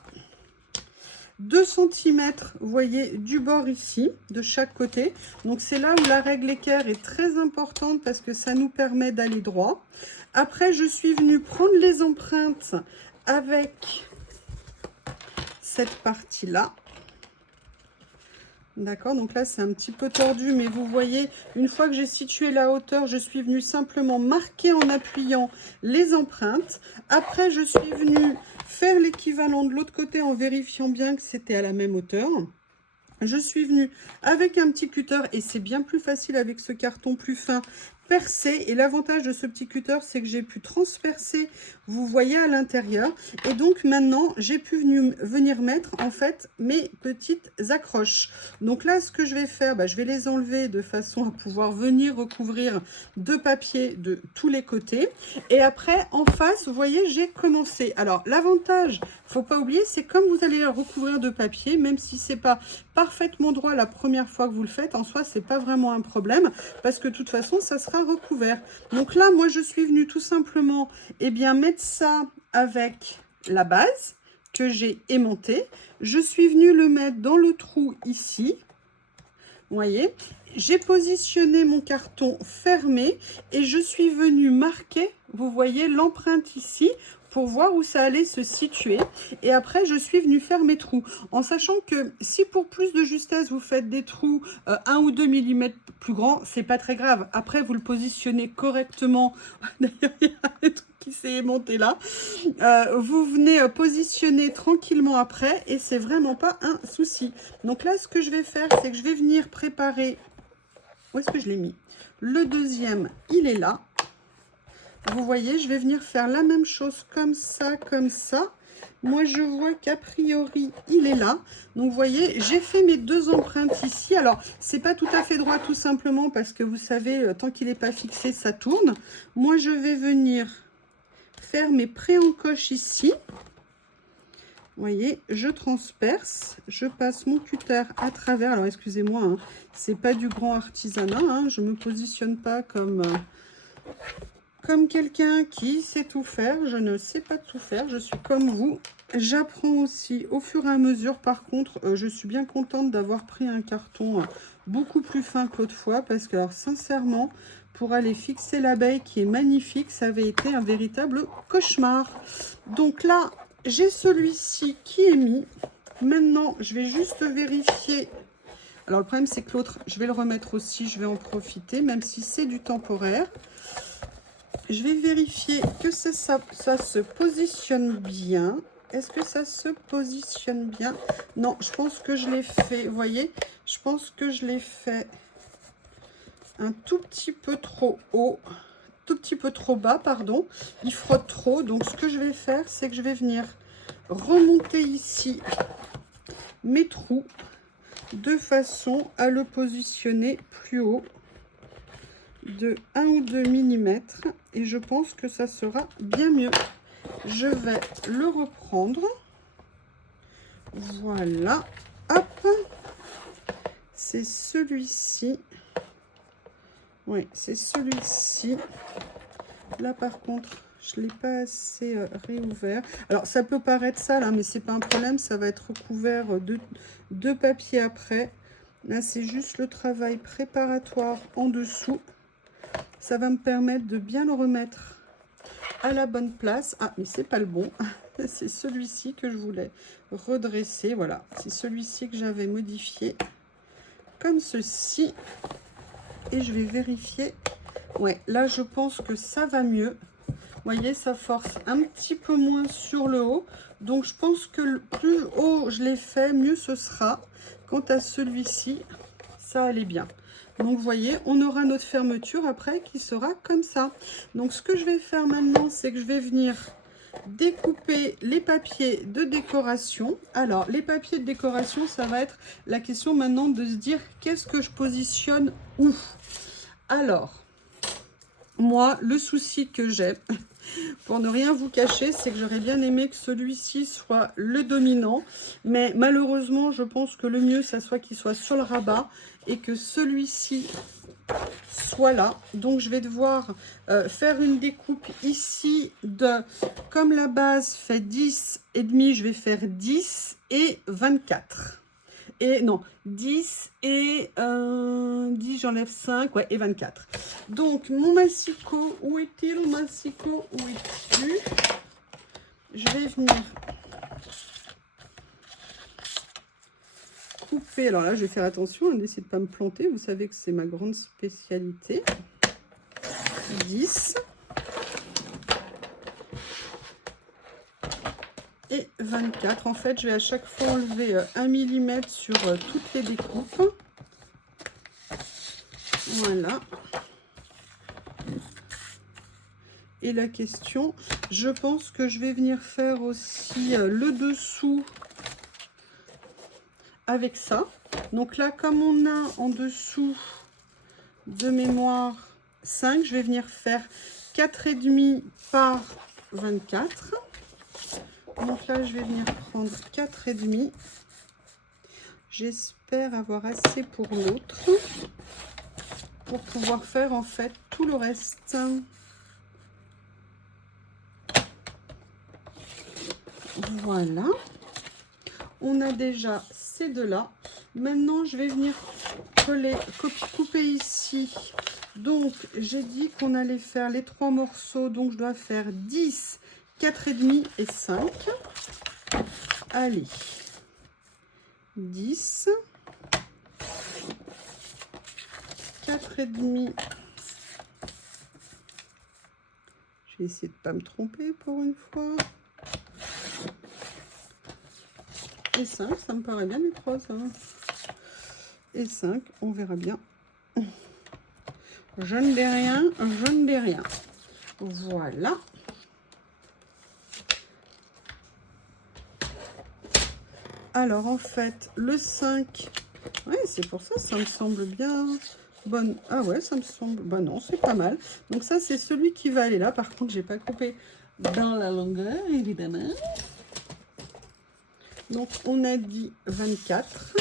2 cm, vous voyez, du bord ici, de chaque côté. Donc, c'est là où la règle équerre est très importante parce que ça nous permet d'aller droit. Après, je suis venue prendre les empreintes avec cette partie-là. D'accord, donc là, c'est un petit peu tordu, mais vous voyez, une fois que j'ai situé la hauteur, je suis venue simplement marquer en appuyant les empreintes. Après, je suis venue faire l'équivalent de l'autre côté en vérifiant bien que c'était à la même hauteur. Je suis venue avec un petit cutter, et c'est bien plus facile avec ce carton plus fin, percer. Et l'avantage de ce petit cutter, c'est que j'ai pu transpercer, vous voyez, à l'intérieur. Et donc maintenant, j'ai pu venir mettre en fait mes petites accroches. Donc là, ce que je vais faire, je vais les enlever de façon à pouvoir venir recouvrir de papier de tous les côtés. Et après, en face, vous voyez, j'ai commencé. Alors l'avantage, faut pas oublier, c'est comme vous allez recouvrir de papier, même si c'est pas parfaitement droit la première fois que vous le faites, en soi, c'est pas vraiment un problème parce que de toute façon, ça sera recouvert. Donc là, moi, je suis venue tout simplement, mettre ça avec la base que j'ai aimantée. Je suis venue le mettre dans le trou ici. Vous voyez, j'ai positionné mon carton fermé et je suis venue marquer, vous voyez, l'empreinte ici pour voir où ça allait se situer. Et après, je suis venue faire mes trous. En sachant que si pour plus de justesse, vous faites des trous 1 ou 2 mm plus grands, c'est pas très grave. Après, vous le positionnez correctement. D'ailleurs, il y a un truc qui s'est aimanté là. Vous venez positionner tranquillement après et c'est vraiment pas un souci. Donc là, ce que je vais faire, c'est que je vais venir préparer... Où est-ce que je l'ai mis? Le deuxième, il est là. Vous voyez, je vais venir faire la même chose comme ça, comme ça. Moi, je vois qu'a priori, il est là. Donc, vous voyez, j'ai fait mes 2 empreintes ici. Alors, c'est pas tout à fait droit, tout simplement, parce que vous savez, tant qu'il n'est pas fixé, ça tourne. Moi, je vais venir faire mes pré-encoches ici. Vous voyez, je transperce, je passe mon cutter à travers. Alors, excusez-moi, hein, c'est pas du grand artisanat. Hein, je me positionne pas comme quelqu'un qui sait tout faire. Je ne sais pas tout faire. Je suis comme vous. J'apprends aussi au fur et à mesure. Par contre, je suis bien contente d'avoir pris un carton beaucoup plus fin que l'autre fois. Parce que, alors, sincèrement, pour aller fixer l'abeille qui est magnifique, ça avait été un véritable cauchemar. Donc là, j'ai celui-ci qui est mis. Maintenant, je vais juste vérifier. Alors, le problème, c'est que l'autre, je vais le remettre aussi. Je vais en profiter, même si c'est du temporaire. Je vais vérifier que ça se positionne bien. Est-ce que ça se positionne bien? Non, je pense que je l'ai fait. Vous voyez, je pense que je l'ai fait un tout petit peu trop haut. Tout petit peu trop bas, pardon. Il frotte trop. Donc, ce que je vais faire, c'est que je vais venir remonter ici mes trous de façon à le positionner plus haut de 1 ou 2 mm. Et je pense que ça sera bien mieux. Je vais le reprendre. Voilà. Hop. C'est celui-ci. Oui, c'est celui-ci. Là, par contre, je ne l'ai pas assez réouvert. Alors, ça peut paraître sale, hein, mais c'est pas un problème. Ça va être recouvert de papier après. Là, c'est juste le travail préparatoire en dessous. Ça va me permettre de bien le remettre à la bonne place. Ah, mais c'est pas le bon. C'est celui-ci que je voulais redresser. Voilà, c'est celui-ci que j'avais modifié comme ceci. Et je vais vérifier. Ouais, là, je pense que ça va mieux. Vous voyez, ça force un petit peu moins sur le haut. Donc, je pense que plus haut je l'ai fait, mieux ce sera. Quant à celui-ci, ça allait bien. Donc, vous voyez, on aura notre fermeture après qui sera comme ça. Donc, ce que je vais faire maintenant, c'est que je vais venir découper les papiers de décoration. Alors, les papiers de décoration, ça va être la question maintenant de se dire qu'est-ce que je positionne où. Alors, moi, le souci que j'ai, pour ne rien vous cacher, c'est que j'aurais bien aimé que celui-ci soit le dominant. Mais malheureusement, je pense que le mieux, ça soit qu'il soit sur le rabat et que celui-ci soit là. Donc, je vais devoir faire une découpe ici de, comme la base fait 10 et demi, je vais faire 10 et 24. Et non, 10 et 10, j'enlève 5, ouais, et 24. Donc, mon massicot, où est-il, mon massicot, où es-tu? Je vais venir couper. Alors là, je vais faire attention, hein, d'essayer de ne pas me planter. Vous savez que c'est ma grande spécialité. 10. Et 24. En fait, je vais à chaque fois enlever 1 mm sur toutes les découpes. Voilà. Et la question, je pense que je vais venir faire aussi le dessous avec ça. Donc là, comme on a en dessous de mémoire 5, je vais venir faire 4,5 par 24. Donc là, je vais venir prendre 4,5. J'espère avoir assez pour l'autre, pour pouvoir faire en fait tout le reste. Voilà. On a déjà ces deux-là. Maintenant, je vais venir couper ici. Donc, j'ai dit qu'on allait faire les 3 morceaux. Donc, je dois faire 10, 4,5 et 5. Allez. 10, 4,5. Je vais essayer de ne pas me tromper pour une fois. Et 5, ça me paraît bien les 3, ça. Et 5, on verra bien. Je ne dis rien, je ne dis rien. Voilà. Alors, en fait, le 5, ouais, c'est pour ça, ça me semble bien bonne. Ah ouais, ça me semble... Bah non, c'est pas mal. Donc ça, c'est celui qui va aller là. Par contre, j'ai pas coupé dans la longueur, évidemment. Donc, on a dit 24.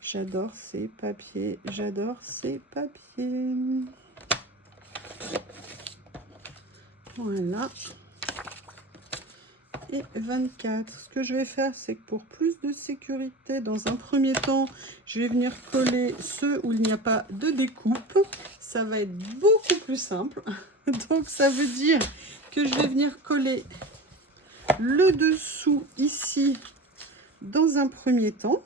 J'adore ces papiers, j'adore ces papiers. Voilà. Et 24. Ce que je vais faire, c'est que pour plus de sécurité, dans un premier temps, je vais venir coller ceux où il n'y a pas de découpe. Ça va être beaucoup plus simple. Donc, ça veut dire que je vais venir coller le dessous ici dans un premier temps.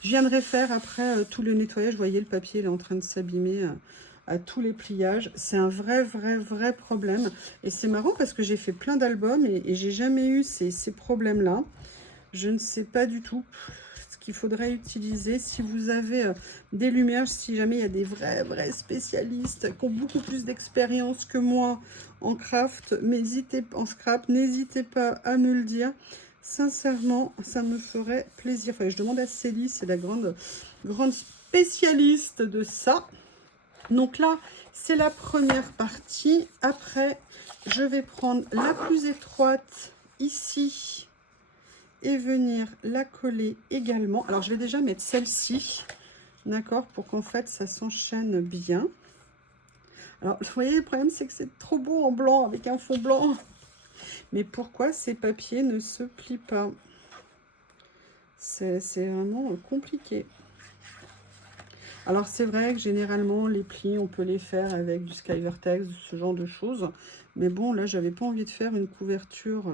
Je viendrai faire après tout le nettoyage. Vous voyez, le papier il est en train de s'abîmer à tous les pliages. C'est un vrai problème. Et c'est marrant parce que j'ai fait plein d'albums et j'ai jamais eu ces problèmes-là. Je ne sais pas du tout ce qu'il faudrait utiliser. Si vous avez des lumières, si jamais il y a des vrais spécialistes qui ont beaucoup plus d'expérience que moi en craft, en scrap, n'hésitez pas à me le dire. Sincèrement, ça me ferait plaisir. Enfin, je demande à Célie, c'est la grande spécialiste de ça. Donc là, c'est la première partie. Après, je vais prendre la plus étroite ici et venir la coller également. Alors, je vais déjà mettre celle-ci, d'accord, pour qu'en fait, ça s'enchaîne bien. Alors, vous voyez, le problème, c'est que c'est trop beau en blanc, avec un fond blanc. Mais pourquoi ces papiers ne se plient pas? C'est vraiment compliqué. Alors, c'est vrai que généralement, les plis, on peut les faire avec du Skyvertex, ce genre de choses. Mais bon, là, j'avais pas envie de faire une couverture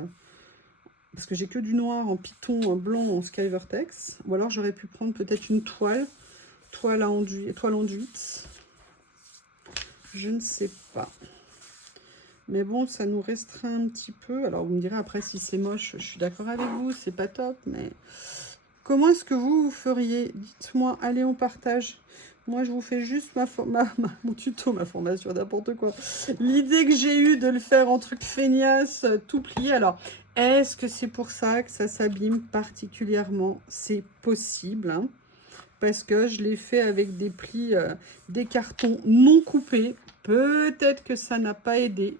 parce que j'ai que du noir en piton, en blanc en Skyvertex. Ou alors, j'aurais pu prendre peut-être une toile enduite. Je ne sais pas. Mais bon, ça nous restreint un petit peu. Alors, vous me direz après si c'est moche, je suis d'accord avec vous, c'est pas top. Mais comment est-ce que vous feriez? Dites-moi, allez, on partage. Moi, je vous fais juste mon tuto, ma formation, n'importe quoi. L'idée que j'ai eue de le faire en truc feignasse, tout plié. Alors, est-ce que c'est pour ça que ça s'abîme particulièrement? C'est possible, hein, parce que je l'ai fait avec des plis, des cartons non coupés. Peut-être que ça n'a pas aidé.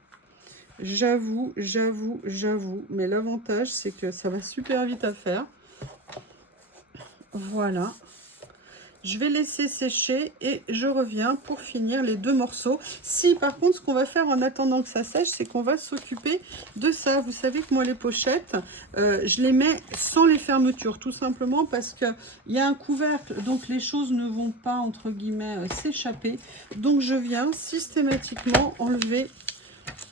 J'avoue. Mais l'avantage, c'est que ça va super vite à faire. Voilà. Je vais laisser sécher et je reviens pour finir les deux morceaux. Si, par contre, ce qu'on va faire en attendant que ça sèche, c'est qu'on va s'occuper de ça. Vous savez que moi, les pochettes, je les mets sans les fermetures, tout simplement parce qu'il y a un couvercle, donc les choses ne vont pas, entre guillemets, s'échapper. Donc, je viens systématiquement enlever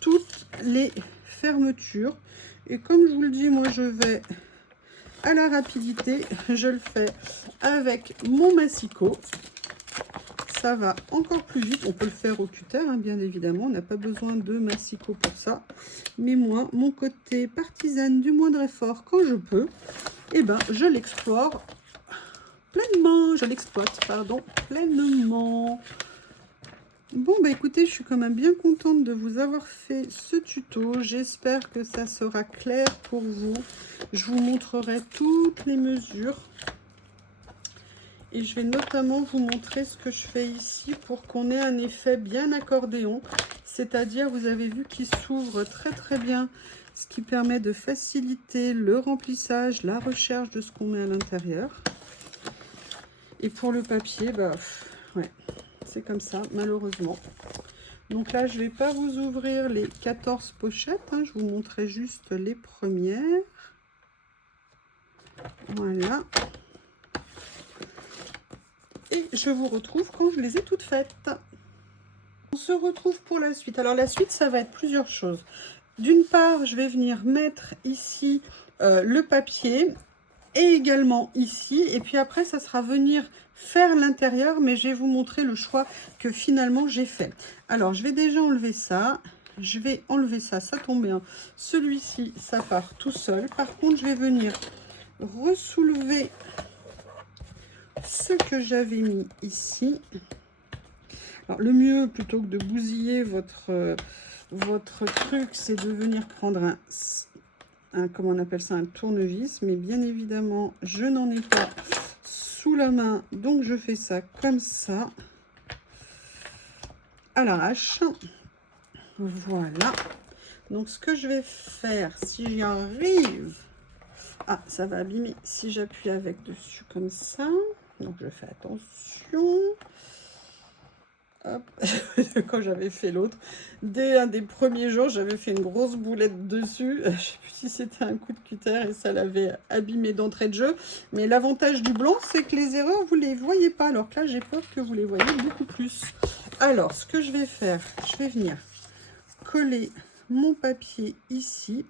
toutes les fermetures. Et comme je vous le dis, moi, je vais à la rapidité, je le fais avec mon massicot. Ça va encore plus vite. On peut le faire au cutter, hein, bien évidemment. On n'a pas besoin de massicot pour ça. Mais moi, mon côté partisane du moindre effort, quand je peux, eh ben, je l'explore pleinement. Je l'exploite, pardon, pleinement. Bon, bah écoutez, je suis quand même bien contente de vous avoir fait ce tuto. J'espère que ça sera clair pour vous. Je vous montrerai toutes les mesures. Et je vais notamment vous montrer ce que je fais ici pour qu'on ait un effet bien accordéon. C'est-à-dire, vous avez vu qu'il s'ouvre très bien, ce qui permet de faciliter le remplissage, la recherche de ce qu'on met à l'intérieur. Et pour le papier, bah ouais, c'est comme ça, malheureusement. Donc là, je ne vais pas vous ouvrir les 14 pochettes, hein, je vous montrerai juste les premières. Voilà. Et je vous retrouve quand je les ai toutes faites. On se retrouve pour la suite. Alors la suite, ça va être plusieurs choses. D'une part, je vais venir mettre ici le papier et également ici. Et puis après, ça sera venir faire l'intérieur, mais je vais vous montrer le choix que finalement j'ai fait. Alors, je vais déjà enlever ça. Je vais enlever ça, ça tombe bien. Celui-ci, ça part tout seul. Par contre, je vais venir ressoulever ce que j'avais mis ici. Alors, le mieux, plutôt que de bousiller votre truc, c'est de venir prendre comment on appelle ça, un tournevis. Mais bien évidemment, je n'en ai pas sous sous la main, donc je fais ça comme ça, à l'arrache. Voilà. Donc ce que je vais faire, si j'y arrive, ah, ça va abîmer si j'appuie avec dessus comme ça. Donc je fais attention. Hop. Quand j'avais fait l'autre, dès un des premiers jours, j'avais fait une grosse boulette dessus. Je ne sais plus si c'était un coup de cutter et ça l'avait abîmé d'entrée de jeu. Mais l'avantage du blanc, c'est que les erreurs, vous ne les voyez pas. Alors que là, j'ai peur que vous les voyez beaucoup plus. Alors, ce que je vais faire, je vais venir coller mon papier ici,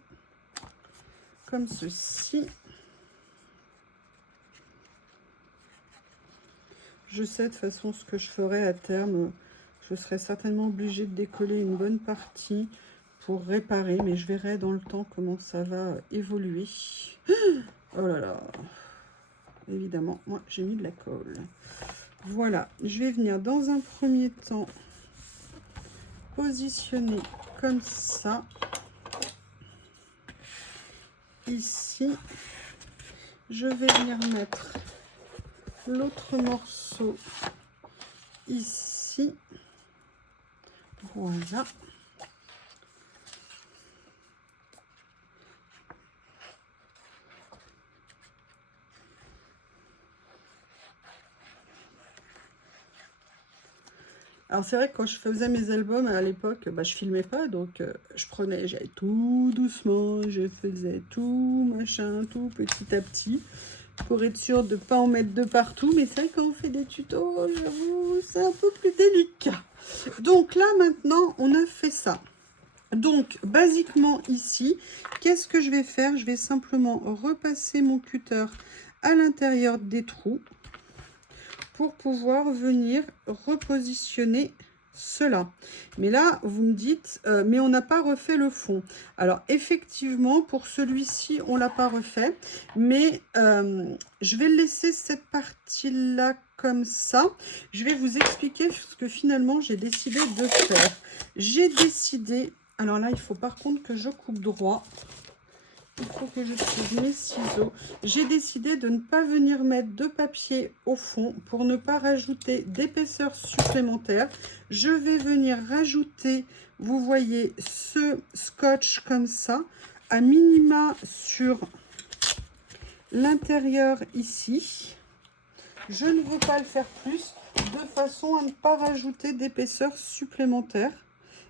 comme ceci. Je sais de toute façon ce que je ferai à terme. Je serai certainement obligée de décoller une bonne partie pour réparer, mais je verrai dans le temps comment ça va évoluer. Oh là là. Évidemment, moi j'ai mis de la colle. Voilà, je vais venir dans un premier temps positionner comme ça. Ici, je vais venir mettre l'autre morceau ici. Voilà. Alors c'est vrai que quand je faisais mes albums à l'époque, bah, je filmais pas, donc je prenais, j'allais tout doucement, je faisais tout machin, tout petit à petit, pour être sûr de ne pas en mettre de partout. Mais c'est vrai quand on fait des tutos, j'avoue, c'est un peu plus délicat. Donc là maintenant, on a fait ça. Donc basiquement ici, qu'est-ce que je vais faire? Je vais simplement repasser mon cutter à l'intérieur des trous pour pouvoir venir repositionner cela. Mais là, vous me dites, mais on n'a pas refait le fond. Alors, effectivement, pour celui-ci, on l'a pas refait, mais je vais laisser cette partie-là comme ça. Je vais vous expliquer ce que finalement, j'ai décidé de faire. J'ai décidé, alors là, il faut par contre que je coupe droit. Il faut que je trouve mes ciseaux. J'ai décidé de ne pas venir mettre de papier au fond pour ne pas rajouter d'épaisseur supplémentaire. Je vais venir rajouter, vous voyez, ce scotch comme ça, à minima sur l'intérieur ici. Je ne veux pas le faire plus, de façon à ne pas rajouter d'épaisseur supplémentaire.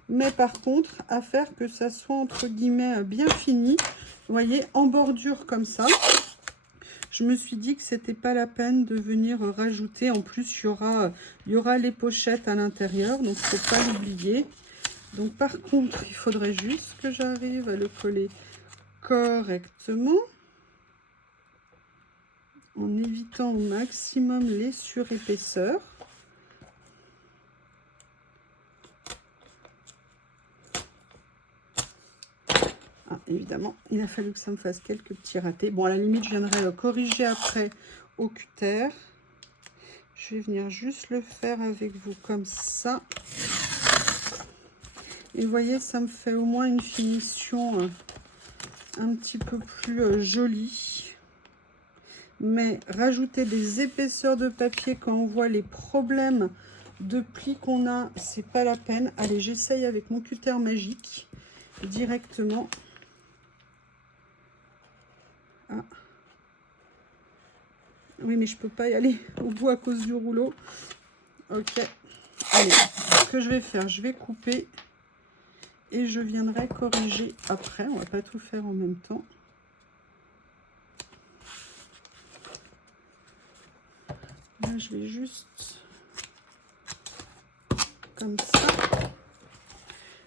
Mais par contre, à faire que ça soit entre guillemets bien fini. Vous voyez, en bordure comme ça. Je me suis dit que c'était pas la peine de venir rajouter. En plus, il y aura les pochettes à l'intérieur, donc il ne faut pas l'oublier. Donc par contre, il faudrait juste que j'arrive à le coller correctement, en évitant au maximum les surépaisseurs. Ah, évidemment, il a fallu que ça me fasse quelques petits ratés. Bon, à la limite, je viendrai corriger après au cutter. Je vais venir juste le faire avec vous comme ça. Et vous voyez, ça me fait au moins une finition un petit peu plus jolie. Mais rajouter des épaisseurs de papier quand on voit les problèmes de plis qu'on a, c'est pas la peine. Allez, j'essaye avec mon cutter magique directement. Ah. Oui, mais je peux pas y aller au bout à cause du rouleau. Ok. Allez, ce que je vais faire, je vais couper et je viendrai corriger après. On va pas tout faire en même temps. Là, je vais juste comme ça.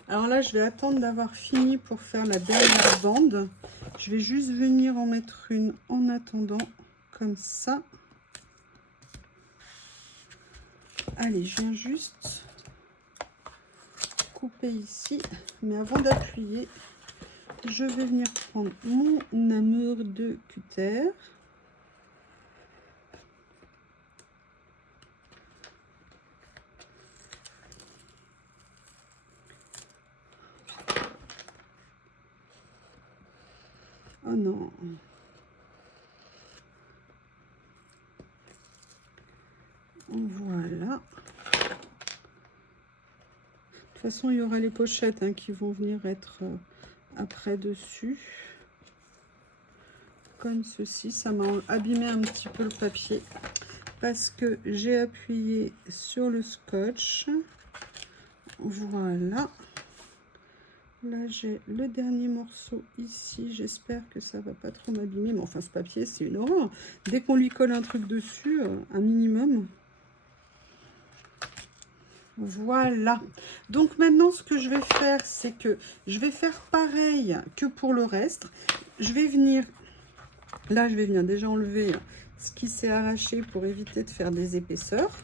Alors là, je vais attendre d'avoir fini pour faire la dernière bande. Je vais juste venir en mettre une en attendant, comme ça. Allez, je viens juste couper ici. Mais avant d'appuyer, je vais venir prendre mon amour de cutter. Oh non. Voilà. De toute façon, il y aura les pochettes hein, qui vont venir être après dessus. Comme ceci. Ça m'a abîmé un petit peu le papier parce que j'ai appuyé sur le scotch. Voilà. Là, j'ai le dernier morceau ici. J'espère que ça va pas trop m'abîmer. Mais enfin, ce papier, c'est une horreur. Dès qu'on lui colle un truc dessus, un minimum. Voilà. Donc maintenant, ce que je vais faire, c'est que je vais faire pareil que pour le reste. Je vais venir... Là, je vais venir déjà enlever ce qui s'est arraché pour éviter de faire des épaisseurs.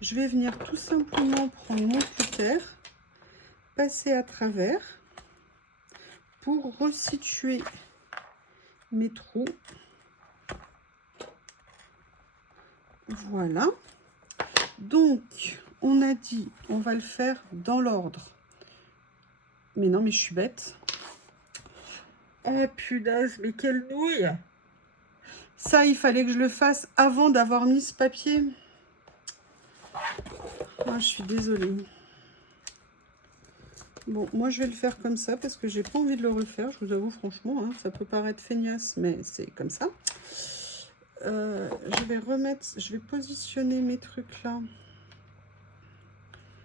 Je vais venir tout simplement prendre mon cutter, passer à travers pour resituer mes trous. Voilà. Donc, on a dit, on va le faire dans l'ordre. Mais non, mais je suis bête. Oh punaise, mais quelle nouille! Ça, il fallait que je le fasse avant d'avoir mis ce papier. Oh, je suis désolée. Bon, moi, je vais le faire comme ça parce que j'ai pas envie de le refaire. Je vous avoue, franchement, hein, ça peut paraître feignasse, mais c'est comme ça. Je vais positionner mes trucs là.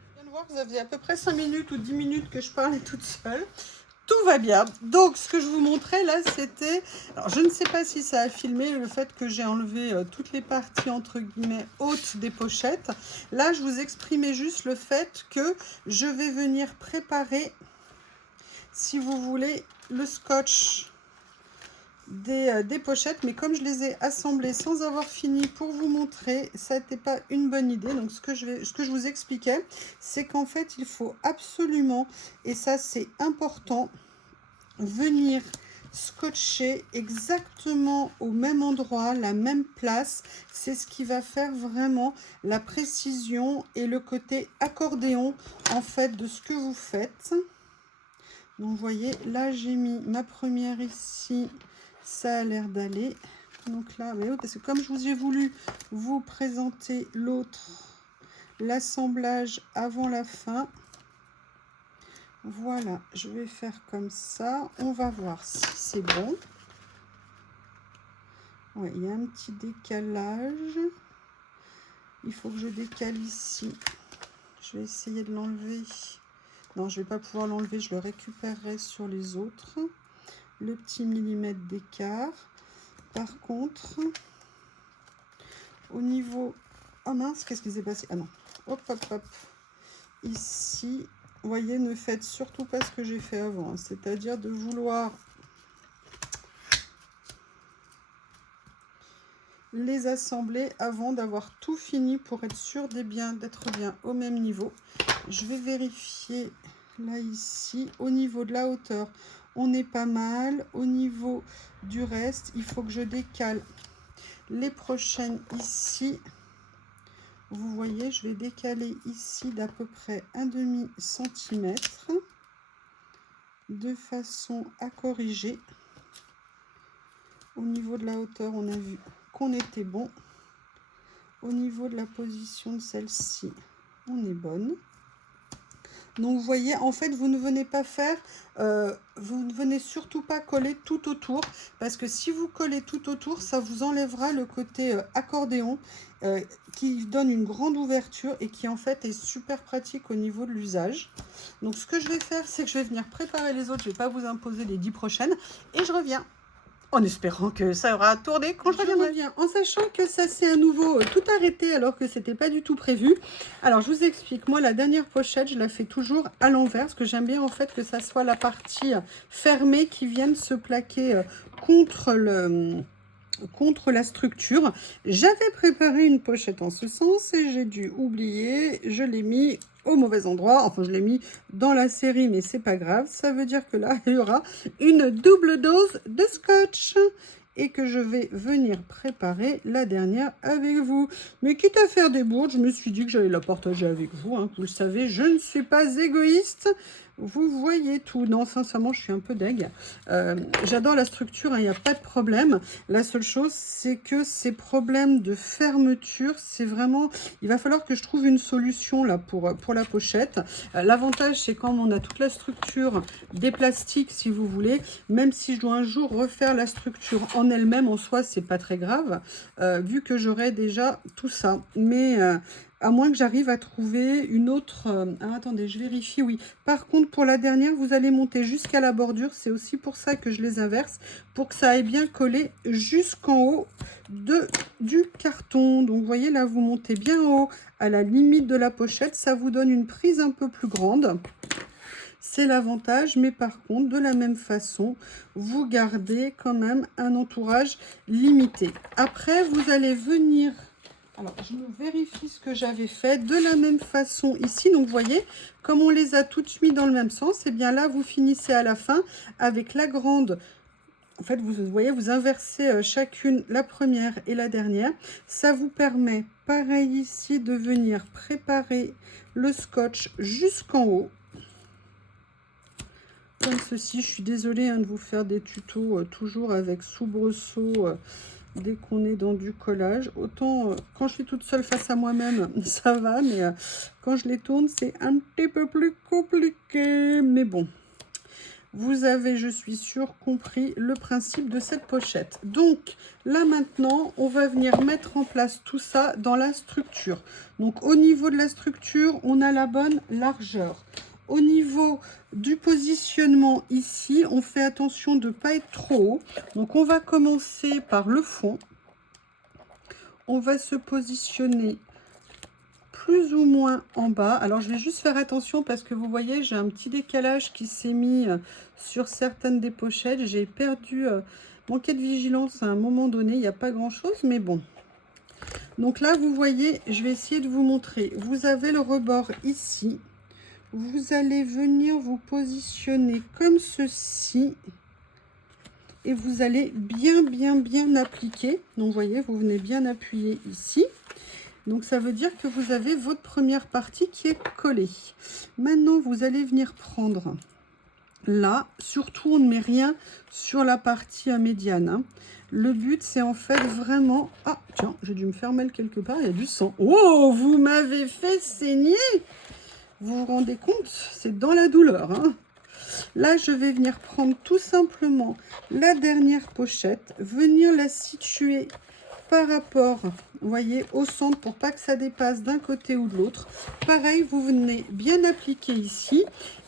Je viens de voir que vous aviez à peu près 5 minutes ou 10 minutes que je parlais toute seule. Tout va bien. Donc, ce que je vous montrais là, c'était... Alors, je ne sais pas si ça a filmé le fait que j'ai enlevé toutes les parties, entre guillemets, hautes des pochettes. Là, je vous exprimais juste le fait que je vais venir préparer, si vous voulez, le scotch des pochettes. Mais comme je les ai assemblées sans avoir fini pour vous montrer, ça n'était pas une bonne idée. Donc, ce que je vous expliquais, c'est qu'en fait, il faut absolument, et ça c'est important, venir scotcher exactement au même endroit, la même place. C'est ce qui va faire vraiment la précision et le côté accordéon en fait de ce que vous faites. Donc vous voyez, là j'ai mis ma première ici, ça a l'air d'aller. Donc là, parce que comme je vous ai voulu vous présenter l'autre, l'assemblage avant la fin, voilà, je vais faire comme ça. On va voir si c'est bon. Ouais, il y a un petit décalage. Il faut que je décale ici. Je vais essayer de l'enlever. Non, je ne vais pas pouvoir l'enlever. Je le récupérerai sur les autres. Le petit millimètre d'écart. Par contre, au niveau... Oh mince, qu'est-ce qui s'est passé? Ah non. Hop, hop, hop. Ici... Vous voyez, ne faites surtout pas ce que j'ai fait avant, hein, c'est-à-dire de vouloir les assembler avant d'avoir tout fini pour être sûr d'être bien au même niveau. Je vais vérifier là ici, au niveau de la hauteur, on est pas mal. Au niveau du reste, il faut que je décale les prochaines ici. Vous voyez, je vais décaler ici d'à peu près un demi-centimètre de façon à corriger. Au niveau de la hauteur, on a vu qu'on était bon. Au niveau de la position de celle-ci, on est bonne. Donc vous voyez, en fait, vous ne venez pas faire, vous ne venez surtout pas coller tout autour, parce que si vous collez tout autour, ça vous enlèvera le côté accordéon qui donne une grande ouverture et qui en fait est super pratique au niveau de l'usage. Donc ce que je vais faire, c'est que je vais venir préparer les autres, je ne vais pas vous imposer les 10 prochaines, et je reviens. En espérant que ça aura tourné quand je reviendrai. En sachant que ça s'est à nouveau tout arrêté alors que c'était pas du tout prévu. Alors je vous explique, moi la dernière pochette je la fais toujours à l'envers parce que j'aime bien en fait que ça soit la partie fermée qui vienne se plaquer contre la structure. J'avais préparé une pochette en ce sens et j'ai dû oublier, je l'ai mis au mauvais endroit, enfin je l'ai mis dans la série mais c'est pas grave, ça veut dire que là il y aura une double dose de scotch et que je vais venir préparer la dernière avec vous. Mais quitte à faire des bourdes, je me suis dit que j'allais la partager avec vous, hein. Vous le savez, je ne suis pas égoïste. Vous voyez tout. Non, sincèrement, je suis un peu deg. J'adore la structure, il n'y a pas de problème. La seule chose, c'est que ces problèmes de fermeture, c'est vraiment... Il va falloir que je trouve une solution là pour la pochette. L'avantage, c'est quand on a toute la structure des plastiques, si vous voulez, même si je dois un jour refaire la structure en elle-même, en soi, c'est pas très grave, vu que j'aurai déjà tout ça. Mais... à moins que j'arrive à trouver une autre... ah, attendez, je vérifie, oui. Par contre, pour la dernière, vous allez monter jusqu'à la bordure. C'est aussi pour ça que je les inverse, pour que ça aille bien coller jusqu'en haut du carton. Donc, vous voyez, là, vous montez bien en haut à la limite de la pochette. Ça vous donne une prise un peu plus grande. C'est l'avantage, mais par contre, de la même façon, vous gardez quand même un entourage limité. Après, vous allez venir... Alors, je me vérifie ce que j'avais fait de la même façon ici. Donc, vous voyez, comme on les a toutes mis dans le même sens, et bien là, vous finissez à la fin avec la grande. En fait, vous voyez, vous inversez chacune la première et la dernière. Ça vous permet, pareil ici, de venir préparer le scotch jusqu'en haut. Comme ceci. Je suis désolée de vous faire des tutos toujours avec soubresaut dès qu'on est dans du collage. Autant quand je suis toute seule face à moi-même, ça va, mais quand je les tourne, c'est un petit peu plus compliqué. Mais bon, vous avez, je suis sûre, compris le principe de cette pochette. Donc là maintenant, on va venir mettre en place tout ça dans la structure. Donc au niveau de la structure, on a la bonne largeur. Au niveau du positionnement ici, on fait attention de ne pas être trop haut. Donc on va commencer par le fond. On va se positionner plus ou moins en bas. Alors je vais juste faire attention parce que vous voyez, j'ai un petit décalage qui s'est mis sur certaines des pochettes. J'ai perdu, manqué de vigilance à un moment donné. Il n'y a pas grand chose, mais bon. Donc là, vous voyez, je vais essayer de vous montrer. Vous avez le rebord ici. Vous allez venir vous positionner comme ceci et vous allez bien appliquer. Donc, vous voyez, vous venez bien appuyer ici. Donc, ça veut dire que vous avez votre première partie qui est collée. Maintenant, vous allez venir prendre là. Surtout, on ne met rien sur la partie médiane, hein. Le but, c'est en fait vraiment... Ah, tiens, j'ai dû me faire mal quelque part, il y a du sang. Oh, vous m'avez fait saigner! Vous vous rendez compte? C'est dans la douleur, hein. Là, je vais venir prendre tout simplement la dernière pochette, venir la situer par rapport, vous voyez, au centre pour pas que ça dépasse d'un côté ou de l'autre. Pareil, vous venez bien appliquer ici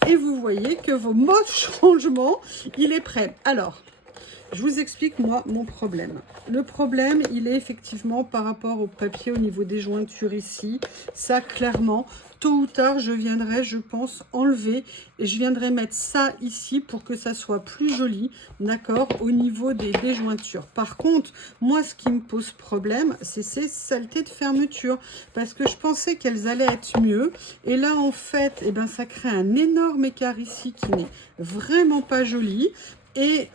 et vous voyez que vos modes changement, il est prêt. Alors, je vous explique, moi, mon problème. Le problème, il est effectivement par rapport au papier, au niveau des jointures ici. Ça, clairement, tôt ou tard, je viendrai, je pense, enlever. Et je viendrai mettre ça ici pour que ça soit plus joli, d'accord, au niveau des jointures. Par contre, moi, ce qui me pose problème, c'est ces saletés de fermeture. Parce que je pensais qu'elles allaient être mieux. Et là, en fait, eh ben, ça crée un énorme écart ici qui n'est vraiment pas joli. Et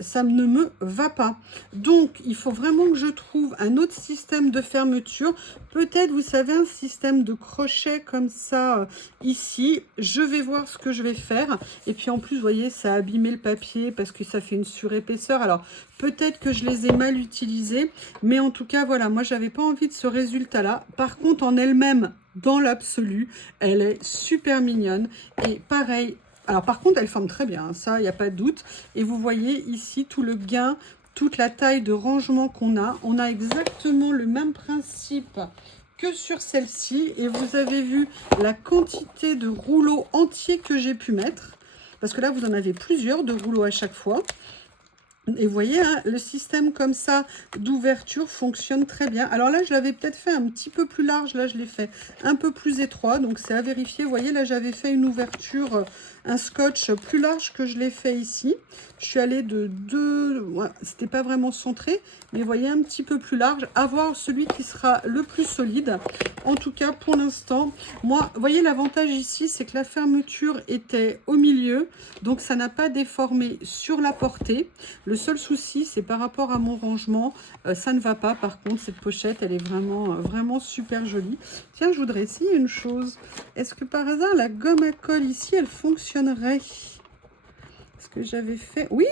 ça ne me va pas. Donc, il faut vraiment que je trouve un autre système de fermeture. Peut-être, vous savez, un système de crochet comme ça, ici. Je vais voir ce que je vais faire. Et puis, en plus, vous voyez, ça a abîmé le papier parce que ça fait une surépaisseur. Alors, peut-être que je les ai mal utilisés. Mais en tout cas, voilà, moi, j'avais pas envie de ce résultat-là. Par contre, en elle-même, dans l'absolu, elle est super mignonne. Et pareil... Alors, par contre, elle forme très bien, hein, ça, il n'y a pas de doute. Et vous voyez ici tout le gain, toute la taille de rangement qu'on a. On a exactement le même principe que sur celle-ci. Et vous avez vu la quantité de rouleaux entiers que j'ai pu mettre. Parce que là, vous en avez plusieurs de rouleaux à chaque fois. Et vous voyez, hein, le système comme ça d'ouverture fonctionne très bien. Alors là, je l'avais peut-être fait un petit peu plus large. Là, je l'ai fait un peu plus étroit. Donc, c'est à vérifier. Vous voyez, là, j'avais fait une ouverture, un scotch plus large que je l'ai fait ici. Je suis allée de 2... Ouais, c'était pas vraiment centré. Mais vous voyez, un petit peu plus large. À voir celui qui sera le plus solide. En tout cas, pour l'instant, moi, vous voyez, l'avantage ici, c'est que la fermeture était au milieu. Donc, ça n'a pas déformé sur la portée. Le Le seul souci, c'est par rapport à mon rangement, ça ne va pas. Par contre, cette pochette, elle est vraiment super jolie. Tiens, je voudrais essayer une chose. Est-ce que par hasard, la gomme à colle ici, elle fonctionnerait? Est-ce que j'avais fait... Oui!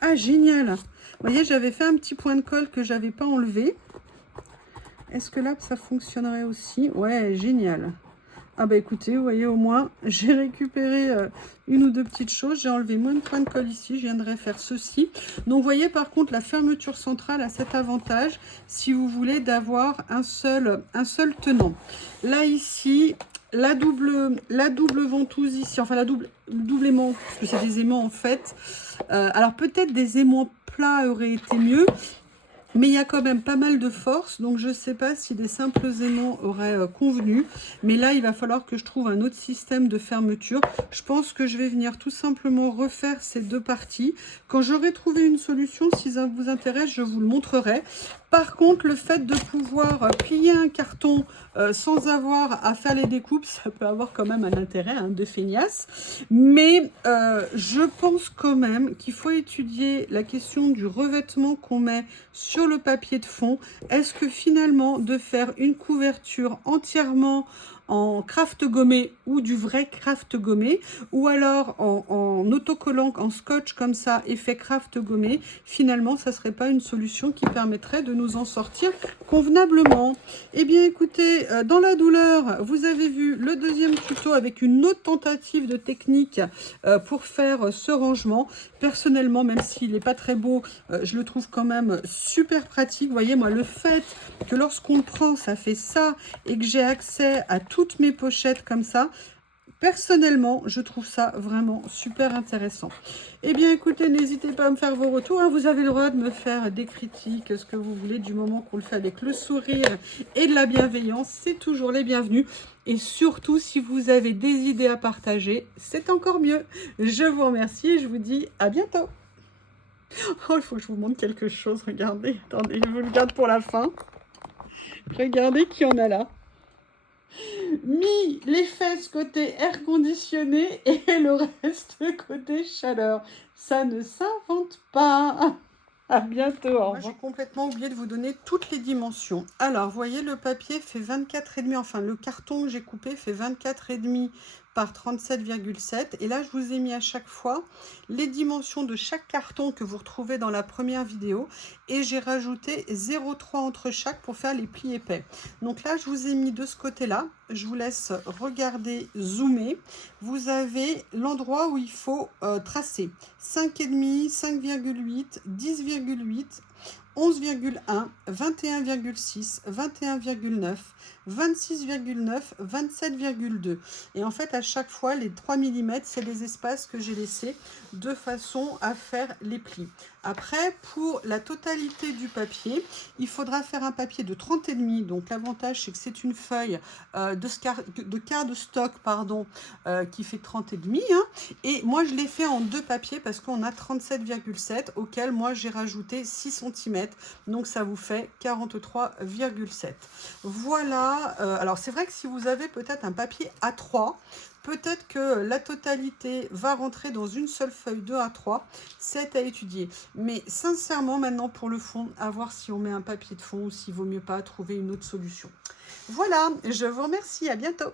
Ah, génial! Vous voyez, j'avais fait un petit point de colle que j'avais pas enlevé. Est-ce que là, ça fonctionnerait aussi? Ouais, génial. Ah bah écoutez, vous voyez, au moins, j'ai récupéré une ou deux petites choses. J'ai enlevé moins de points de colle ici. Je viendrai faire ceci. Donc, vous voyez, par contre, la fermeture centrale a cet avantage, si vous voulez, d'avoir un seul tenant. Là, ici, la double ventouse ici, enfin, le double aimant, parce que c'est des aimants, en fait. Alors, peut-être des aimants plats auraient été mieux. Mais il y a quand même pas mal de force, donc je ne sais pas si des simples aimants auraient convenu. Mais là, il va falloir que je trouve un autre système de fermeture. Je pense que je vais venir tout simplement refaire ces deux parties. Quand j'aurai trouvé une solution, si ça vous intéresse, je vous le montrerai. Par contre, le fait de pouvoir plier un carton sans avoir à faire les découpes, ça peut avoir quand même un intérêt de feignasse. Mais je pense quand même qu'il faut étudier la question du revêtement qu'on met sur le papier de fond. Est-ce que finalement, de faire une couverture entièrement en craft gommé ou du vrai craft gommé, ou alors en autocollant, en scotch comme ça, effet craft gommé, finalement, ça serait pas une solution qui permettrait de nous en sortir convenablement. Eh bien, écoutez, dans la douleur, vous avez vu le deuxième tuto avec une autre tentative de technique pour faire ce rangement. Personnellement, même s'il n'est pas très beau, je le trouve quand même super pratique. Vous voyez, moi, le fait que lorsqu'on le prend, ça fait ça, et que j'ai accès à toutes mes pochettes comme ça, personnellement, je trouve ça vraiment super intéressant. Eh bien, écoutez, n'hésitez pas à me faire vos retours. Vous avez le droit de me faire des critiques, ce que vous voulez, du moment qu'on le fait avec le sourire et de la bienveillance. C'est toujours les bienvenus. Et surtout, si vous avez des idées à partager, c'est encore mieux. Je vous remercie et je vous dis à bientôt. Oh, il faut que je vous montre quelque chose. Regardez, attendez, je vous le garde pour la fin. Regardez qui en a là. Mis les fesses côté air conditionné et le reste côté chaleur. Ça ne s'invente pas. À bientôt. J'ai complètement oublié de vous donner toutes les dimensions. Alors, vous voyez, le papier fait 24,5. Enfin, le carton que j'ai coupé fait 24,5 par 37,7. Et là, je vous ai mis à chaque fois les dimensions de chaque carton que vous retrouvez dans la première vidéo. Et j'ai rajouté 0,3 entre chaque pour faire les plis épais. Donc là, je vous ai mis de ce côté-là. Je vous laisse regarder, zoomer. Vous avez l'endroit où il faut tracer. 5,5, 5,8, 10,8, 11,1, 21,6, 21,9, 26,9, 27,2. Et en fait, à chaque fois, les 3 mm, c'est les espaces que j'ai laissés de façon à faire les plis. Après, pour la totalité du papier, il faudra faire un papier de 30,5. Donc, l'avantage, c'est que c'est une feuille de quart de stock, pardon, qui fait 30,5. Et moi, je l'ai fait en deux papiers parce qu'on a 37,7, auquel moi, j'ai rajouté 6 cm. Donc, ça vous fait 43,7. Voilà. Alors, c'est vrai que si vous avez peut-être un papier A3, peut-être que la totalité va rentrer dans une seule feuille de A3. C'est à étudier. Mais sincèrement, maintenant, pour le fond, à voir si on met un papier de fond ou s'il vaut mieux pas trouver une autre solution. Voilà, je vous remercie. À bientôt.